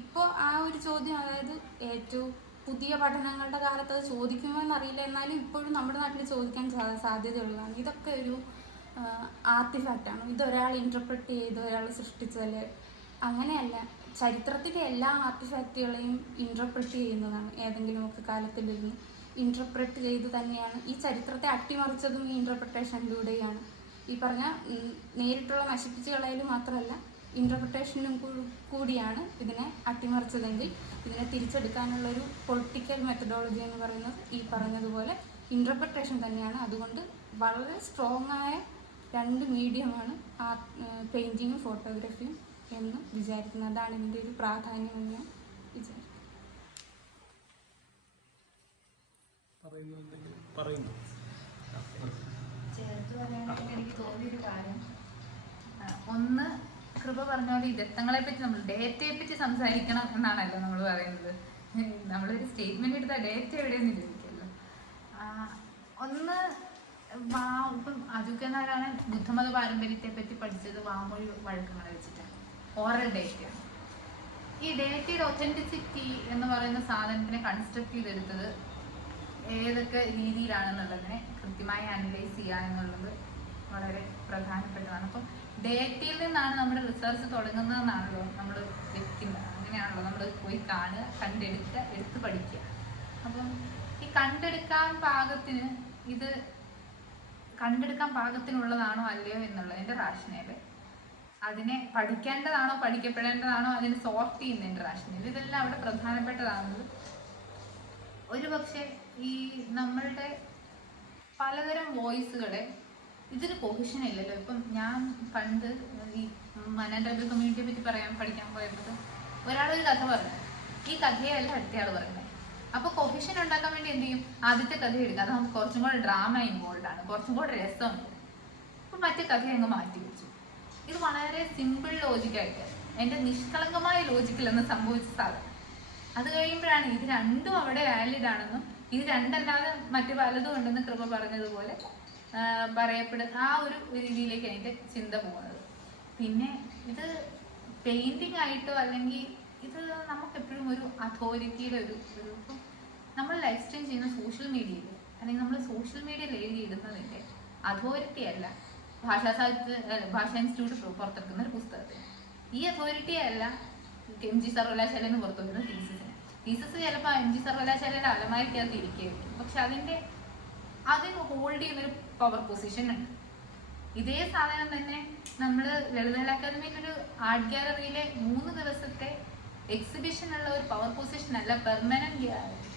ഇപ്പോൾ ആ ഒരു ചോദ്യം, അതായത് ഏറ്റവും പുതിയ പഠനങ്ങളുടെ കാലത്ത് അത് ചോദിക്കുമോ എന്നറിയില്ല, എന്നാലും ഇപ്പോഴും നമ്മുടെ നാട്ടിൽ ചോദിക്കാൻ സാധ്യതയുള്ളതാണ്. ഇതൊക്കെ ഒരു ആർട്ടിഫാക്റ്റാണ്, ഇതൊരാൾ ഇൻ്റർപ്രറ്റ് ചെയ്ത് ഒരാൾ സൃഷ്ടിച്ചതല്ലേ. അങ്ങനെയല്ല, ചരിത്രത്തിലെ എല്ലാ ആർട്ടിഫാക്റ്റുകളെയും ഇൻ്റർപ്രറ്റ് ചെയ്യുന്നതാണ്. ഏതെങ്കിലുമൊക്കെ കാലത്തിലിരുന്ന് ഇൻ്റർപ്രറ്റ് ചെയ്ത് തന്നെയാണ് ഈ ചരിത്രത്തെ അട്ടിമറിച്ചതും ഈ ഇൻ്റർപ്രിട്ടേഷനിലൂടെയാണ്. ഈ പറഞ്ഞ നേരിട്ടുള്ള നശിപ്പിച്ച് കളയൽ മാത്രമല്ല, ഇൻ്റർപ്രിട്ടേഷനും കൂടിയാണ് ഇതിനെ അട്ടിമറിച്ചതെങ്കിൽ ഇതിനെ തിരിച്ചെടുക്കാനുള്ളൊരു പൊളിറ്റിക്കൽ മെത്തഡോളജി എന്ന് പറയുന്നത് ഈ പറഞ്ഞതുപോലെ ഇൻ്റർപ്രിട്ടേഷൻ തന്നെയാണ്. അതുകൊണ്ട് വളരെ സ്ട്രോങ് ആയ രണ്ട് മീഡിയമാണ് പെയിൻറ്റിങ്ങും ഫോട്ടോഗ്രാഫിയും എന്ന് വിചാരിക്കുന്നത്. അതാണ് ഇതിൻ്റെ ഒരു പ്രാധാന്യം എന്ന് ഞാൻ വിചാരിക്കുന്നു. ചേർത്ത് പറയാനായിട്ട് എനിക്ക് തോന്നിയൊരു കാര്യം, ഒന്ന് കൃപ പറഞ്ഞ പോലെ ഈ ദത്തങ്ങളെ പറ്റി, നമ്മൾ ഡേറ്റയെ പറ്റി സംസാരിക്കണം എന്നാണല്ലോ നമ്മൾ പറയുന്നത്. നമ്മളൊരു സ്റ്റേറ്റ്മെന്റ് എടുത്താൽ ഡേറ്റ എവിടെയെന്ന് ചോദിക്കുമല്ലോ. ഒന്ന് ഇപ്പം അജുക്കനാരാണ് ബുദ്ധമത പാരമ്പര്യത്തെ പറ്റി പഠിച്ചത് വാമൊഴി വഴക്കങ്ങളെ വെച്ചിട്ടാണ്, ഓറൽ ഡേറ്റയാണ്. ഈ ഡേറ്റയുടെ ഒത്തൻറ്റിസിറ്റി എന്ന് പറയുന്ന സാധനത്തിനെ കൺസ്ട്രക്ട് ചെയ്തെടുത്തത് ഏതൊക്കെ രീതിയിലാണെന്നുള്ളതിനെ കൃത്യമായി അനലൈസ് ചെയ്യുക എന്നുള്ളത് വളരെ പ്രധാനപ്പെട്ടതാണ്. അപ്പം ഡേറ്റയിൽ നിന്നാണ് നമ്മുടെ റിസർച്ച് തുടങ്ങുന്നതെന്നാണല്ലോ നമ്മൾ വെക്കുന്നത്. അങ്ങനെയാണല്ലോ നമ്മൾ പോയി കാണുക, കണ്ടെടുക്കുക, എടുത്ത് പഠിക്കുക. അപ്പം ഈ കണ്ടെടുക്കാൻ പാകത്തിനുള്ളതാണോ അല്ലയോ എന്നുള്ളതിൻ്റെ റാഷണേല്, അതിനെ പഠിക്കേണ്ടതാണോ പഠിക്കപ്പെടേണ്ടതാണോ അതിനെ സോർട്ട് ചെയ്യുന്നതിൻ്റെ റാഷണേല്, ഇതെല്ലാം അവിടെ പ്രധാനപ്പെട്ടതാണത്. ഒരു പക്ഷേ ഈ നമ്മളുടെ പലതരം വോയിസുകളെ ഇതിന് കൊഹിഷൻ ഇല്ലല്ലോ. ഇപ്പം ഞാൻ പണ്ട് ഈ മനാൻ ട്രൈബൽ കമ്മ്യൂണിറ്റിയെ പറ്റി പഠിക്കാൻ പോയത്, ഒരാളൊരു കഥ പറഞ്ഞു, ഈ കഥയല്ല അടുത്തയാൾ പറയുന്നത്. അപ്പോൾ കൊഹിഷൻ ഉണ്ടാക്കാൻ വേണ്ടി എന്ത് ചെയ്യും, ആദ്യത്തെ കഥ എടുക്കുക, അത് നമുക്ക് കുറച്ചും കൂടെ ഡ്രാമ ഇൻവോൾവ് ആണ്, കുറച്ചും കൂടെ രസമുണ്ട്. അപ്പം മറ്റേ കഥ അങ്ങ് മാറ്റി വെച്ചു. ഇത് വളരെ സിമ്പിൾ ലോജിക്കായിട്ട് എൻ്റെ നിഷ്കളങ്കമായ ലോജിക്കിൽ എന്ന് സംഭവിച്ച സാധനം. അത് കഴിയുമ്പോഴാണ് ഇത് രണ്ടും അവിടെ വാലിഡ് ആണെന്നും ഇത് രണ്ടല്ലാതെ മറ്റു പലതും ഉണ്ടെന്ന് കൃപ പറഞ്ഞതുപോലെ പറയപ്പെടുന്ന ആ ഒരു രീതിയിലേക്ക് അതിൻ്റെ ചിന്ത പോകുന്നത്. പിന്നെ ഇത് പെയിൻറ്റിങ് ആയിട്ടോ അല്ലെങ്കിൽ ഇത് നമുക്കെപ്പോഴും ഒരു അതോറിറ്റിയുടെ ഒരു ഇപ്പം നമ്മൾ ലൈഫ് സ്റ്റൈൽ ചെയ്യുന്ന സോഷ്യൽ മീഡിയയിൽ അല്ലെങ്കിൽ നമ്മൾ സോഷ്യൽ മീഡിയയിൽ എഴുതിയിടുന്നതിൻ്റെ അതോറിറ്റി അല്ല ഭാഷാ ഇൻസ്റ്റിറ്റ്യൂട്ട് പുറത്തിറക്കുന്ന ഒരു പുസ്തകത്തിന്. ഈ അതോറിറ്റി അല്ല MG സർവകലാശാലയിൽ നിന്ന് പുറത്തു വരുന്ന തീസിസ് ചിലപ്പോൾ MG സർവകലാശാലയുടെ അലമാരിക്കകത്ത് ഇരിക്കുകയായിരിക്കും, പക്ഷെ അതിന് ഹോൾഡ് ചെയ്യുന്നൊരു പവർ പൊസിഷൻ ഉണ്ട്. ഇതേ സാധനം തന്നെ നമ്മൾ ലളിതകല അക്കാദമിയിൽ ഒരു ആർട്ട് ഗാലറിയിലെ 3 ദിവസത്തെ എക്സിബിഷനുള്ള ഒരു പവർ പൊസിഷൻ അല്ല പെർമനന്റ്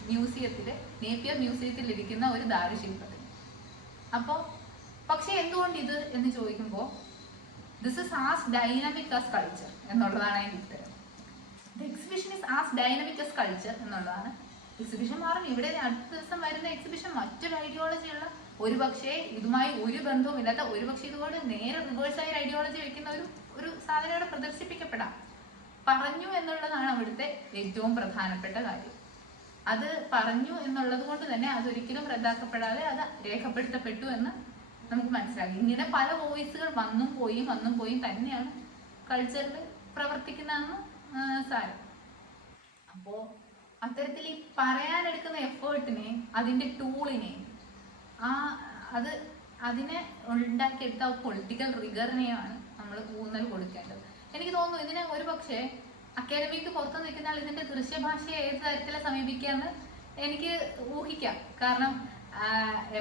മ്യൂസിയത്തിൽ, നേപ്പിയർ മ്യൂസിയത്തിൽ ഇരിക്കുന്ന ഒരു ദാരുശില്പത്തിന്. അപ്പോൾ പക്ഷെ എന്തുകൊണ്ട് ഇത് എന്ന് ചോദിക്കുമ്പോൾ this is as dynamic as culture എന്നുള്ളതാണ് അതിൻ്റെ ഉത്തരം. The exhibition is as dynamic as culture എന്നുള്ളതാണ്. എക്സിബിഷൻ മാറും. ഇവിടെ അടുത്ത ദിവസം വരുന്ന എക്സിബിഷൻ മറ്റൊരു ഐഡിയോളജി ഉള്ള, ഒരു പക്ഷേ ഇതുമായി ഒരു ബന്ധവും ഇല്ലാത്ത, ഒരു പക്ഷേ ഇതുപോലെ നേരെ റിവേഴ്സായ ഐഡിയോളജി വെക്കുന്ന ഒരു സാധനം ഇവിടെ പ്രദർശിപ്പിക്കപ്പെടാം. പറഞ്ഞു എന്നുള്ളതാണ് അവിടുത്തെ ഏറ്റവും പ്രധാനപ്പെട്ട കാര്യം. അത് പറഞ്ഞു എന്നുള്ളത് കൊണ്ട് തന്നെ അതൊരിക്കലും റദ്ദാക്കപ്പെടാതെ അത് രേഖപ്പെടുത്തപ്പെട്ടു എന്ന് നമുക്ക് മനസ്സിലാക്കി. ഇങ്ങനെ പല വോയിസുകൾ വന്നും പോയും തന്നെയാണ് കൾച്ചറിൽ പ്രവർത്തിക്കുന്നതെന്ന് സാരം. അപ്പോൾ അത്തരത്തിൽ ഈ പറയാനെടുക്കുന്ന എഫേർട്ടിനെ, അതിൻ്റെ ടൂളിനെ, അതിനെ ഉണ്ടാക്കിയെടുത്ത പൊളിറ്റിക്കൽ റിഗറിനെയാണ് നമ്മൾ ഊന്നൽ കൊടുക്കേണ്ടത്. എനിക്ക് തോന്നുന്നു ഇതിനെ ഒരു പക്ഷേ അക്കാഡമിക്ക് പുറത്ത് നിൽക്കുന്ന ആൾ ഇതിന്റെ ദൃശ്യഭാഷയെ ഏത് തരത്തിലാണ് സമീപിക്കാന്ന് എനിക്ക് ഊഹിക്കാം. കാരണം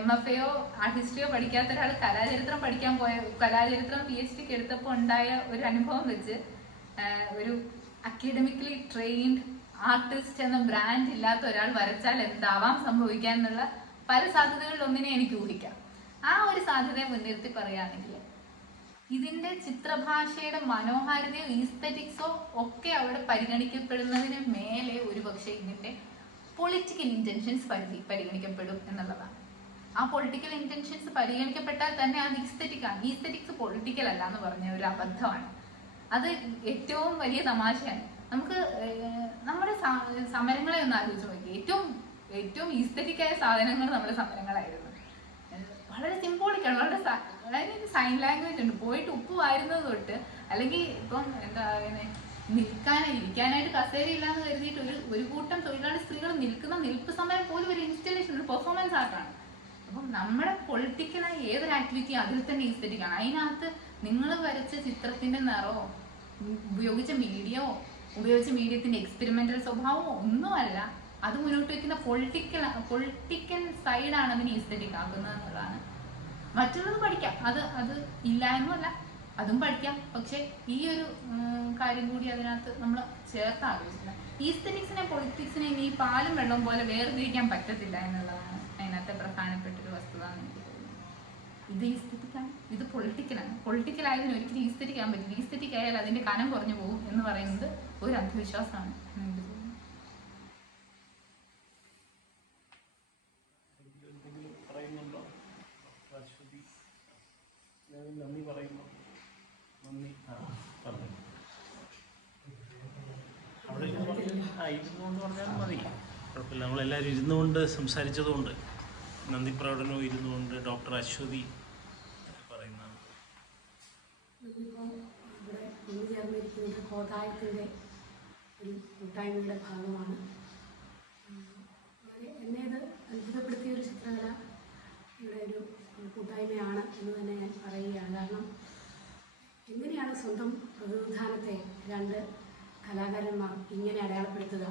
MFAയോ ആർട്ട് ഹിസ്റ്ററിയോ പഠിക്കാത്ത ഒരാൾ കലാചരിത്രം പഠിക്കാൻ കലാചരിത്രം PhDക്ക് എടുത്തപ്പോൾ ഉണ്ടായ ഒരു അനുഭവം വെച്ച് ഒരു അക്കാഡമിക്കലി ട്രെയിൻഡ് ആർട്ടിസ്റ്റ് എന്ന ബ്രാൻഡ് ഇല്ലാത്ത ഒരാൾ വരച്ചാൽ എന്താവാം സംഭവിക്കാൻ എന്നുള്ള പല സാധ്യതകളിൽ ഒന്നിനെ എനിക്ക് ഊഹിക്കാം. ആ ഒരു സാധ്യതയെ മുൻനിർത്തി പറയുകയാണെങ്കിൽ ഇതിന്റെ ചിത്രഭാഷയുടെ മനോഹാരിതയോ ഈസ്തറ്റിക്സോ ഒക്കെ അവിടെ പരിഗണിക്കപ്പെടുന്നതിന് മേലെ ഒരുപക്ഷെ ഇതിന്റെ പൊളിറ്റിക്കൽ ഇന്റൻഷൻസ് പരിഗണിക്കപ്പെടും എന്നുള്ളതാണ്. ആ പൊളിറ്റിക്കൽ ഇന്റൻഷൻസ് പരിഗണിക്കപ്പെട്ടാൽ തന്നെ അത് ഈസ്തറ്റിക്കാണ്. ഈസ്തറ്റിക്സ് പൊളിറ്റിക്കൽ അല്ല എന്ന് പറഞ്ഞ ഒരു അബദ്ധമാണ്. അത് ഏറ്റവും വലിയ തമാശയാണ്. നമുക്ക് നമ്മുടെ സമരങ്ങളെ ഒന്ന് ആലോചിച്ച് നോക്കി. ഏറ്റവും ഈസ്തറ്റിക്കായ സാധനങ്ങൾ നമ്മുടെ സമരങ്ങളായിരുന്നു. വളരെ സിംബോളിക്കാണ്, വളരെ സൈൻ ലാംഗ്വേജ് ഉണ്ട്. പോയിട്ട് ഉപ്പ് വാരുന്നത് തൊട്ട്, അല്ലെങ്കിൽ ഇപ്പം എന്താ ഇരിക്കാനായിട്ട് കസേര ഇല്ലാന്ന് കരുതിയിട്ട് ഒരു കൂട്ടം തൊഴിലാളി സ്ത്രീകൾ നിൽക്കുന്ന നിൽപ്പ് സമയം പോലും ഒരു ഇൻസ്റ്റലേഷൻ, ഒരു പെർഫോമൻസ് ആർട്ടാണ്. അപ്പം നമ്മുടെ പൊളിറ്റിക്കലായ ഏതൊരു ആക്ടിവിറ്റി അതിൽ തന്നെ ഈസ്തറ്റിക്കാണ്. അതിനകത്ത് നിങ്ങൾ വരച്ച ചിത്രത്തിന്റെ നിറമോ ഉപയോഗിച്ച മീഡിയത്തിന്റെ എക്സ്പെരിമെന്റൽ സ്വഭാവമോ ഒന്നുമല്ല, അത് മുന്നോട്ട് വയ്ക്കുന്ന പൊളിറ്റിക്കൽ സൈഡാണ് അതിന് ഈസ്തറ്റിക് ആക്കുന്നത് എന്നുള്ളതാണ്. മറ്റുള്ളത് പഠിക്കാം, അത് ഇല്ല എന്നല്ല, അതും പഠിക്കാം. പക്ഷെ ഈ ഒരു കാര്യം കൂടി അതിനകത്ത് നമ്മൾ ചേർത്ത് ആലോചിക്കുന്നത്. ഈസ്തറ്റിക്സിനെ പൊളിറ്റിക്സിനെ ഈ പാലും വെള്ളവും പോലെ വേർതിരിക്കാൻ പറ്റത്തില്ല എന്നുള്ളതാണ് അതിനകത്തെ പ്രധാനപ്പെട്ട ഒരു വസ്തുത എന്ന് എനിക്ക് തോന്നുന്നു. ഇത് ഈസ്തറ്റിക്കാണ്, ഇത് പൊളിറ്റിക്കലാണ്. പൊളിറ്റിക്കലായതിന് ഒരിക്കലും ഈസ്തറ്റിക് ആകാൻ പറ്റില്ല. ഈസ്തറ്റിക് ആയാൽ അതിന്റെ കനം കുറഞ്ഞു പോകും എന്ന് പറയുന്നത് ഒരു അന്ധവിശ്വാസമാണ് എന്ന് എനിക്ക് തോന്നുന്നു. നന്ദി പറയുന്നു. നന്ദി പറഞ്ഞു. അവിടെ ഇരുന്നുകൊണ്ട് പറഞ്ഞാൽ മതി, കുഴപ്പമില്ല. നമ്മളെല്ലാവരും ഇരുന്നുകൊണ്ട് സംസാരിച്ചതുകൊണ്ട് നന്ദി പ്രകടനവും ഇരുന്നുകൊണ്ട് ഡോക്ടർ അശ്വതി പറയുന്നതാണ്. ഇപ്പോൾ ഇവിടെ ഒന്ന് ചേർന്നിരിക്കുന്നത് കോതായത്തിൻ്റെ ഒരു കൂട്ടായ്മയുടെ ഭാഗമാണ്. എന്നെ ഇത് അത്ഭുതപ്പെടുത്തിയ ഒരു ചിത്രകല ഇവിടെ ഒരു കൂട്ടായ്മയാണ് എന്ന് തന്നെ ഞാൻ പറയുകയാണ്. കാരണം എങ്ങനെയാണ് സ്വന്തം പ്രതിനിധാനത്തെ രണ്ട് കലാകാരന്മാർ ഇങ്ങനെ അടയാളപ്പെടുത്തുക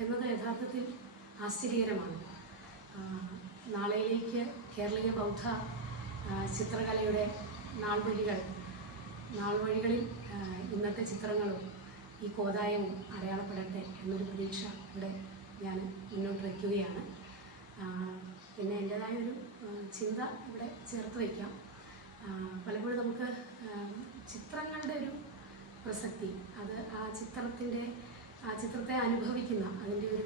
എന്നത് യഥാർത്ഥത്തിൽ ആശ്ചര്യകരമാണ്. നാളെയിലേക്ക് കേരളീയ ബൗദ്ധ ചിത്രകലയുടെ നാൾവഴികളിൽ ഇന്നത്തെ ചിത്രങ്ങളും ഈ കോതായവും അടയാളപ്പെടട്ടെ എന്നൊരു പ്രതീക്ഷ ഇവിടെ ഞാൻ മുന്നോട്ട് വയ്ക്കുകയാണ്. പിന്നെ എൻ്റേതായൊരു ചിന്ത ഇവിടെ ചേർത്ത് വയ്ക്കാം. പലപ്പോഴും നമുക്ക് ചിത്രങ്ങളുടെ ഒരു പ്രസക്തി, അത് ആ ചിത്രത്തെ അനുഭവിക്കുന്ന അതിൻ്റെ ഒരു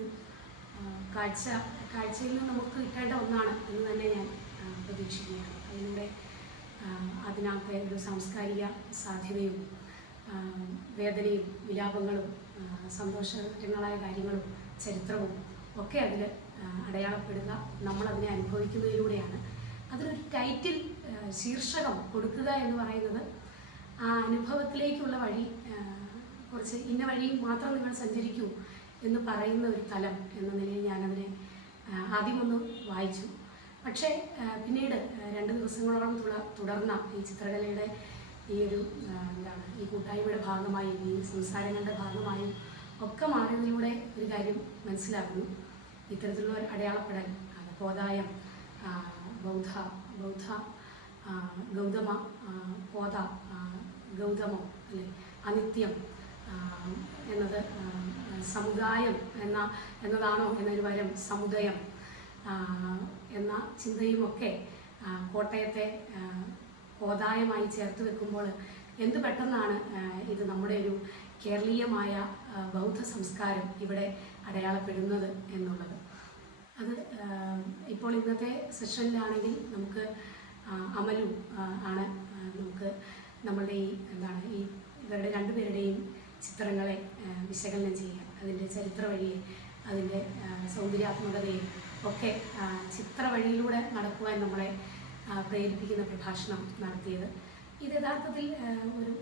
കാഴ്ചയിൽ നിന്ന് നമുക്ക് കിട്ടേണ്ട ഒന്നാണ് എന്ന് തന്നെ ഞാൻ പ്രതീക്ഷിക്കുകയാണ്. അതിലൂടെ അതിനകത്തെ ഒരു സാംസ്കാരിക സാധ്യതയും വേദനയും വിലാപങ്ങളും സന്തോഷകരങ്ങളായ കാര്യങ്ങളും ചരിത്രവും ഒക്കെ അതിൽ അടയാളപ്പെടുക, നമ്മളതിനെ അനുഭവിക്കുന്നതിലൂടെയാണ്. അതിനൊരു ടൈറ്റിൽ ശീർഷകം കൊടുക്കുക എന്ന് പറയുന്നത് ആ അനുഭവത്തിലേക്കുള്ള വഴി, കുറച്ച് ഇന്ന വഴിയിൽ മാത്രം നിങ്ങൾ സഞ്ചരിക്കൂ എന്ന് പറയുന്ന ഒരു തലം എന്ന നിലയിൽ ഞാനതിനെ ആദ്യമൊന്ന് വായിച്ചു. പക്ഷേ പിന്നീട് 2 ദിവസങ്ങളോളം തുടർന്ന ഈ ചിത്രകലയുടെ ഈ ഒരു ഈ കൂട്ടായ്മയുടെ ഭാഗമായും ഈ സംസാരങ്ങളുടെ ഭാഗമായും ഒക്കെ മാറിയതിലൂടെ ഒരു കാര്യം മനസ്സിലാക്കുന്നു. ഇത്തരത്തിലുള്ള ഒരു അടയാളപ്പെടൽ, കോതായം, ബൗദ്ധ ഗൗതമ, കോത, ഗൗതമം അല്ലെ, അനിത്യം എന്നത് സമുദായം എന്നതാണോ എന്നൊരു പകരം സമുദയം എന്ന ചിന്തയുമൊക്കെ കോട്ടയത്തെ കോതായമായി ചേർത്ത് വെക്കുമ്പോൾ എന്ത് പെട്ടെന്നാണ് ഇത് നമ്മുടെ ഒരു കേരളീയമായ ബൗദ്ധ സംസ്കാരം ഇവിടെ അടയാളപ്പെടുന്നത് എന്നുള്ളത്. അത് ഇപ്പോൾ ഇന്നത്തെ സെഷനിലാണെങ്കിൽ നമുക്ക് അമലു ആണ് നമുക്ക് നമ്മളുടെ ഈ ഇവരുടെ 2 പേരുടെയും ചിത്രങ്ങളെ വിശകലനം ചെയ്യാൻ, അതിൻ്റെ ചരിത്ര വഴിയെ, അതിൻ്റെ സൗന്ദര്യാത്മകതയും ഒക്കെ ചിത്ര വഴിയിലൂടെ നടക്കുവാൻ നമ്മളെ പ്രേരിപ്പിക്കുന്ന പ്രഭാഷണം നടത്തിയത്. ഇത് യഥാർത്ഥത്തിൽ ഒരു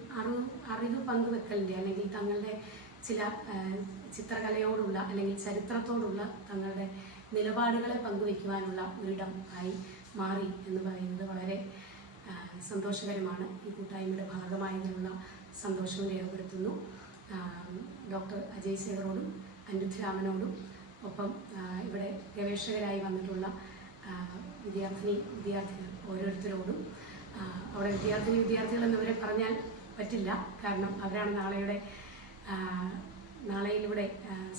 അറിവ് പങ്കുവെക്കലിൻ്റെ, അല്ലെങ്കിൽ തങ്ങളുടെ ചില ചിത്രകലയോടുള്ള അല്ലെങ്കിൽ ചരിത്രത്തോടുള്ള തങ്ങളുടെ നിലപാടുകളെ പങ്കുവയ്ക്കുവാനുള്ള ഒരിടം ആയി മാറി എന്ന് പറയുന്നത് വളരെ സന്തോഷകരമാണ്. ഈ കൂട്ടായ്മയുടെ ഭാഗമായതിനുള്ള സന്തോഷവും രേഖപ്പെടുത്തുന്നു. ഡോക്ടർ അജയ് ശേഖറോടും അനിരുദ്ധരാമനോടും ഒപ്പം ഇവിടെ ഗവേഷകരായി വന്നിട്ടുള്ള വിദ്യാർത്ഥികൾ ഓരോരുത്തരോടും, അവിടെ വിദ്യാർത്ഥികൾ എന്നിവരെ പറഞ്ഞാൽ പറ്റില്ല, കാരണം അവരാണ് നാളെയിലൂടെ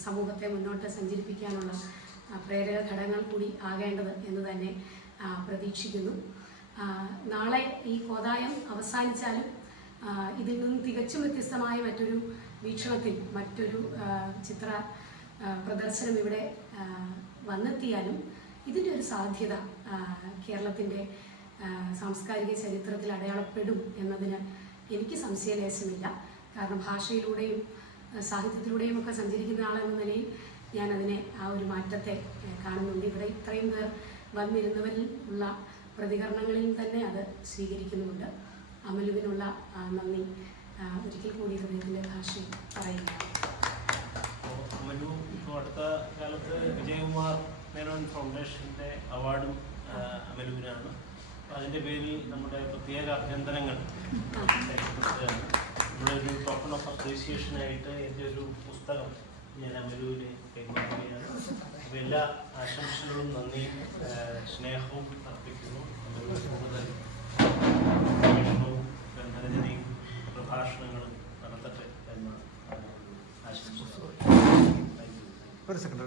സമൂഹത്തെ മുന്നോട്ട് സഞ്ചരിപ്പിക്കാനുള്ള പ്രേരക ഘടകങ്ങൾ കൂടി ആകേണ്ടത് എന്ന് തന്നെ പ്രതീക്ഷിക്കുന്നു. നാളെ ഈ കോതായം അവസാനിച്ചാലും ഇതിൽ നിന്നും തികച്ചും വ്യത്യസ്തമായ മറ്റൊരു വീക്ഷണത്തിൽ മറ്റൊരു ചിത്ര പ്രദർശനം ഇവിടെ വന്നെത്തിയാലും ഇതിൻ്റെ ഒരു സാധ്യത കേരളത്തിൻ്റെ സാംസ്കാരിക ചരിത്രത്തിൽ അടയാളപ്പെടും എന്നതിന് എനിക്ക് സംശയലേശമില്ല. കാരണം ഭാഷയിലൂടെയും സാഹിത്യത്തിലൂടെയും ഒക്കെ സഞ്ചരിക്കുന്ന ആളെന്ന നിലയിൽ ഞാനതിനെ ആ ഒരു മാറ്റത്തെ കാണുന്നുണ്ട്. ഇവിടെ ഇത്രയും പേർ വന്നിരുന്നവരിൽ ഉള്ള പ്രതികരണങ്ങളിൽ തന്നെ അത് സ്വീകരിക്കുന്നുമുണ്ട്. അമലുവിനുള്ള നന്ദി ഒരിക്കൽ കൂടി ഹൃദയത്തിൻ്റെ ഭാഷയിൽ പറയുകയാണ്. അമലു ഇപ്പോൾ അടുത്ത കാലത്ത് വിജയകുമാർ മേനോൻ ഫൗണ്ടേഷൻ്റെ അവാർഡും അമലുവിനാണ്. അപ്പോൾ അതിൻ്റെ പേരിൽ നമ്മുടെ പ്രത്യേക അഭ്യന്തരങ്ങൾ നമ്മുടെ ഒരു ടോക്കൺ ഓഫ് അപ്രീസിയേഷനായിട്ട് എൻ്റെ ഒരു പുസ്തകം ഞാൻ അമലുവിന് കൈമാറുകയാണ്. അപ്പോൾ എല്ലാ ആശംസകളും നന്ദിയും സ്നേഹവും അർപ്പിക്കുന്നു. കൂടുതൽ ഗവേഷണവും ബന്ധനജനയും പ്രഭാഷണങ്ങളും നടത്തട്ടെ എന്ന് ആശംസിക്കുന്നു. ഒരു സെക്കൻഡ്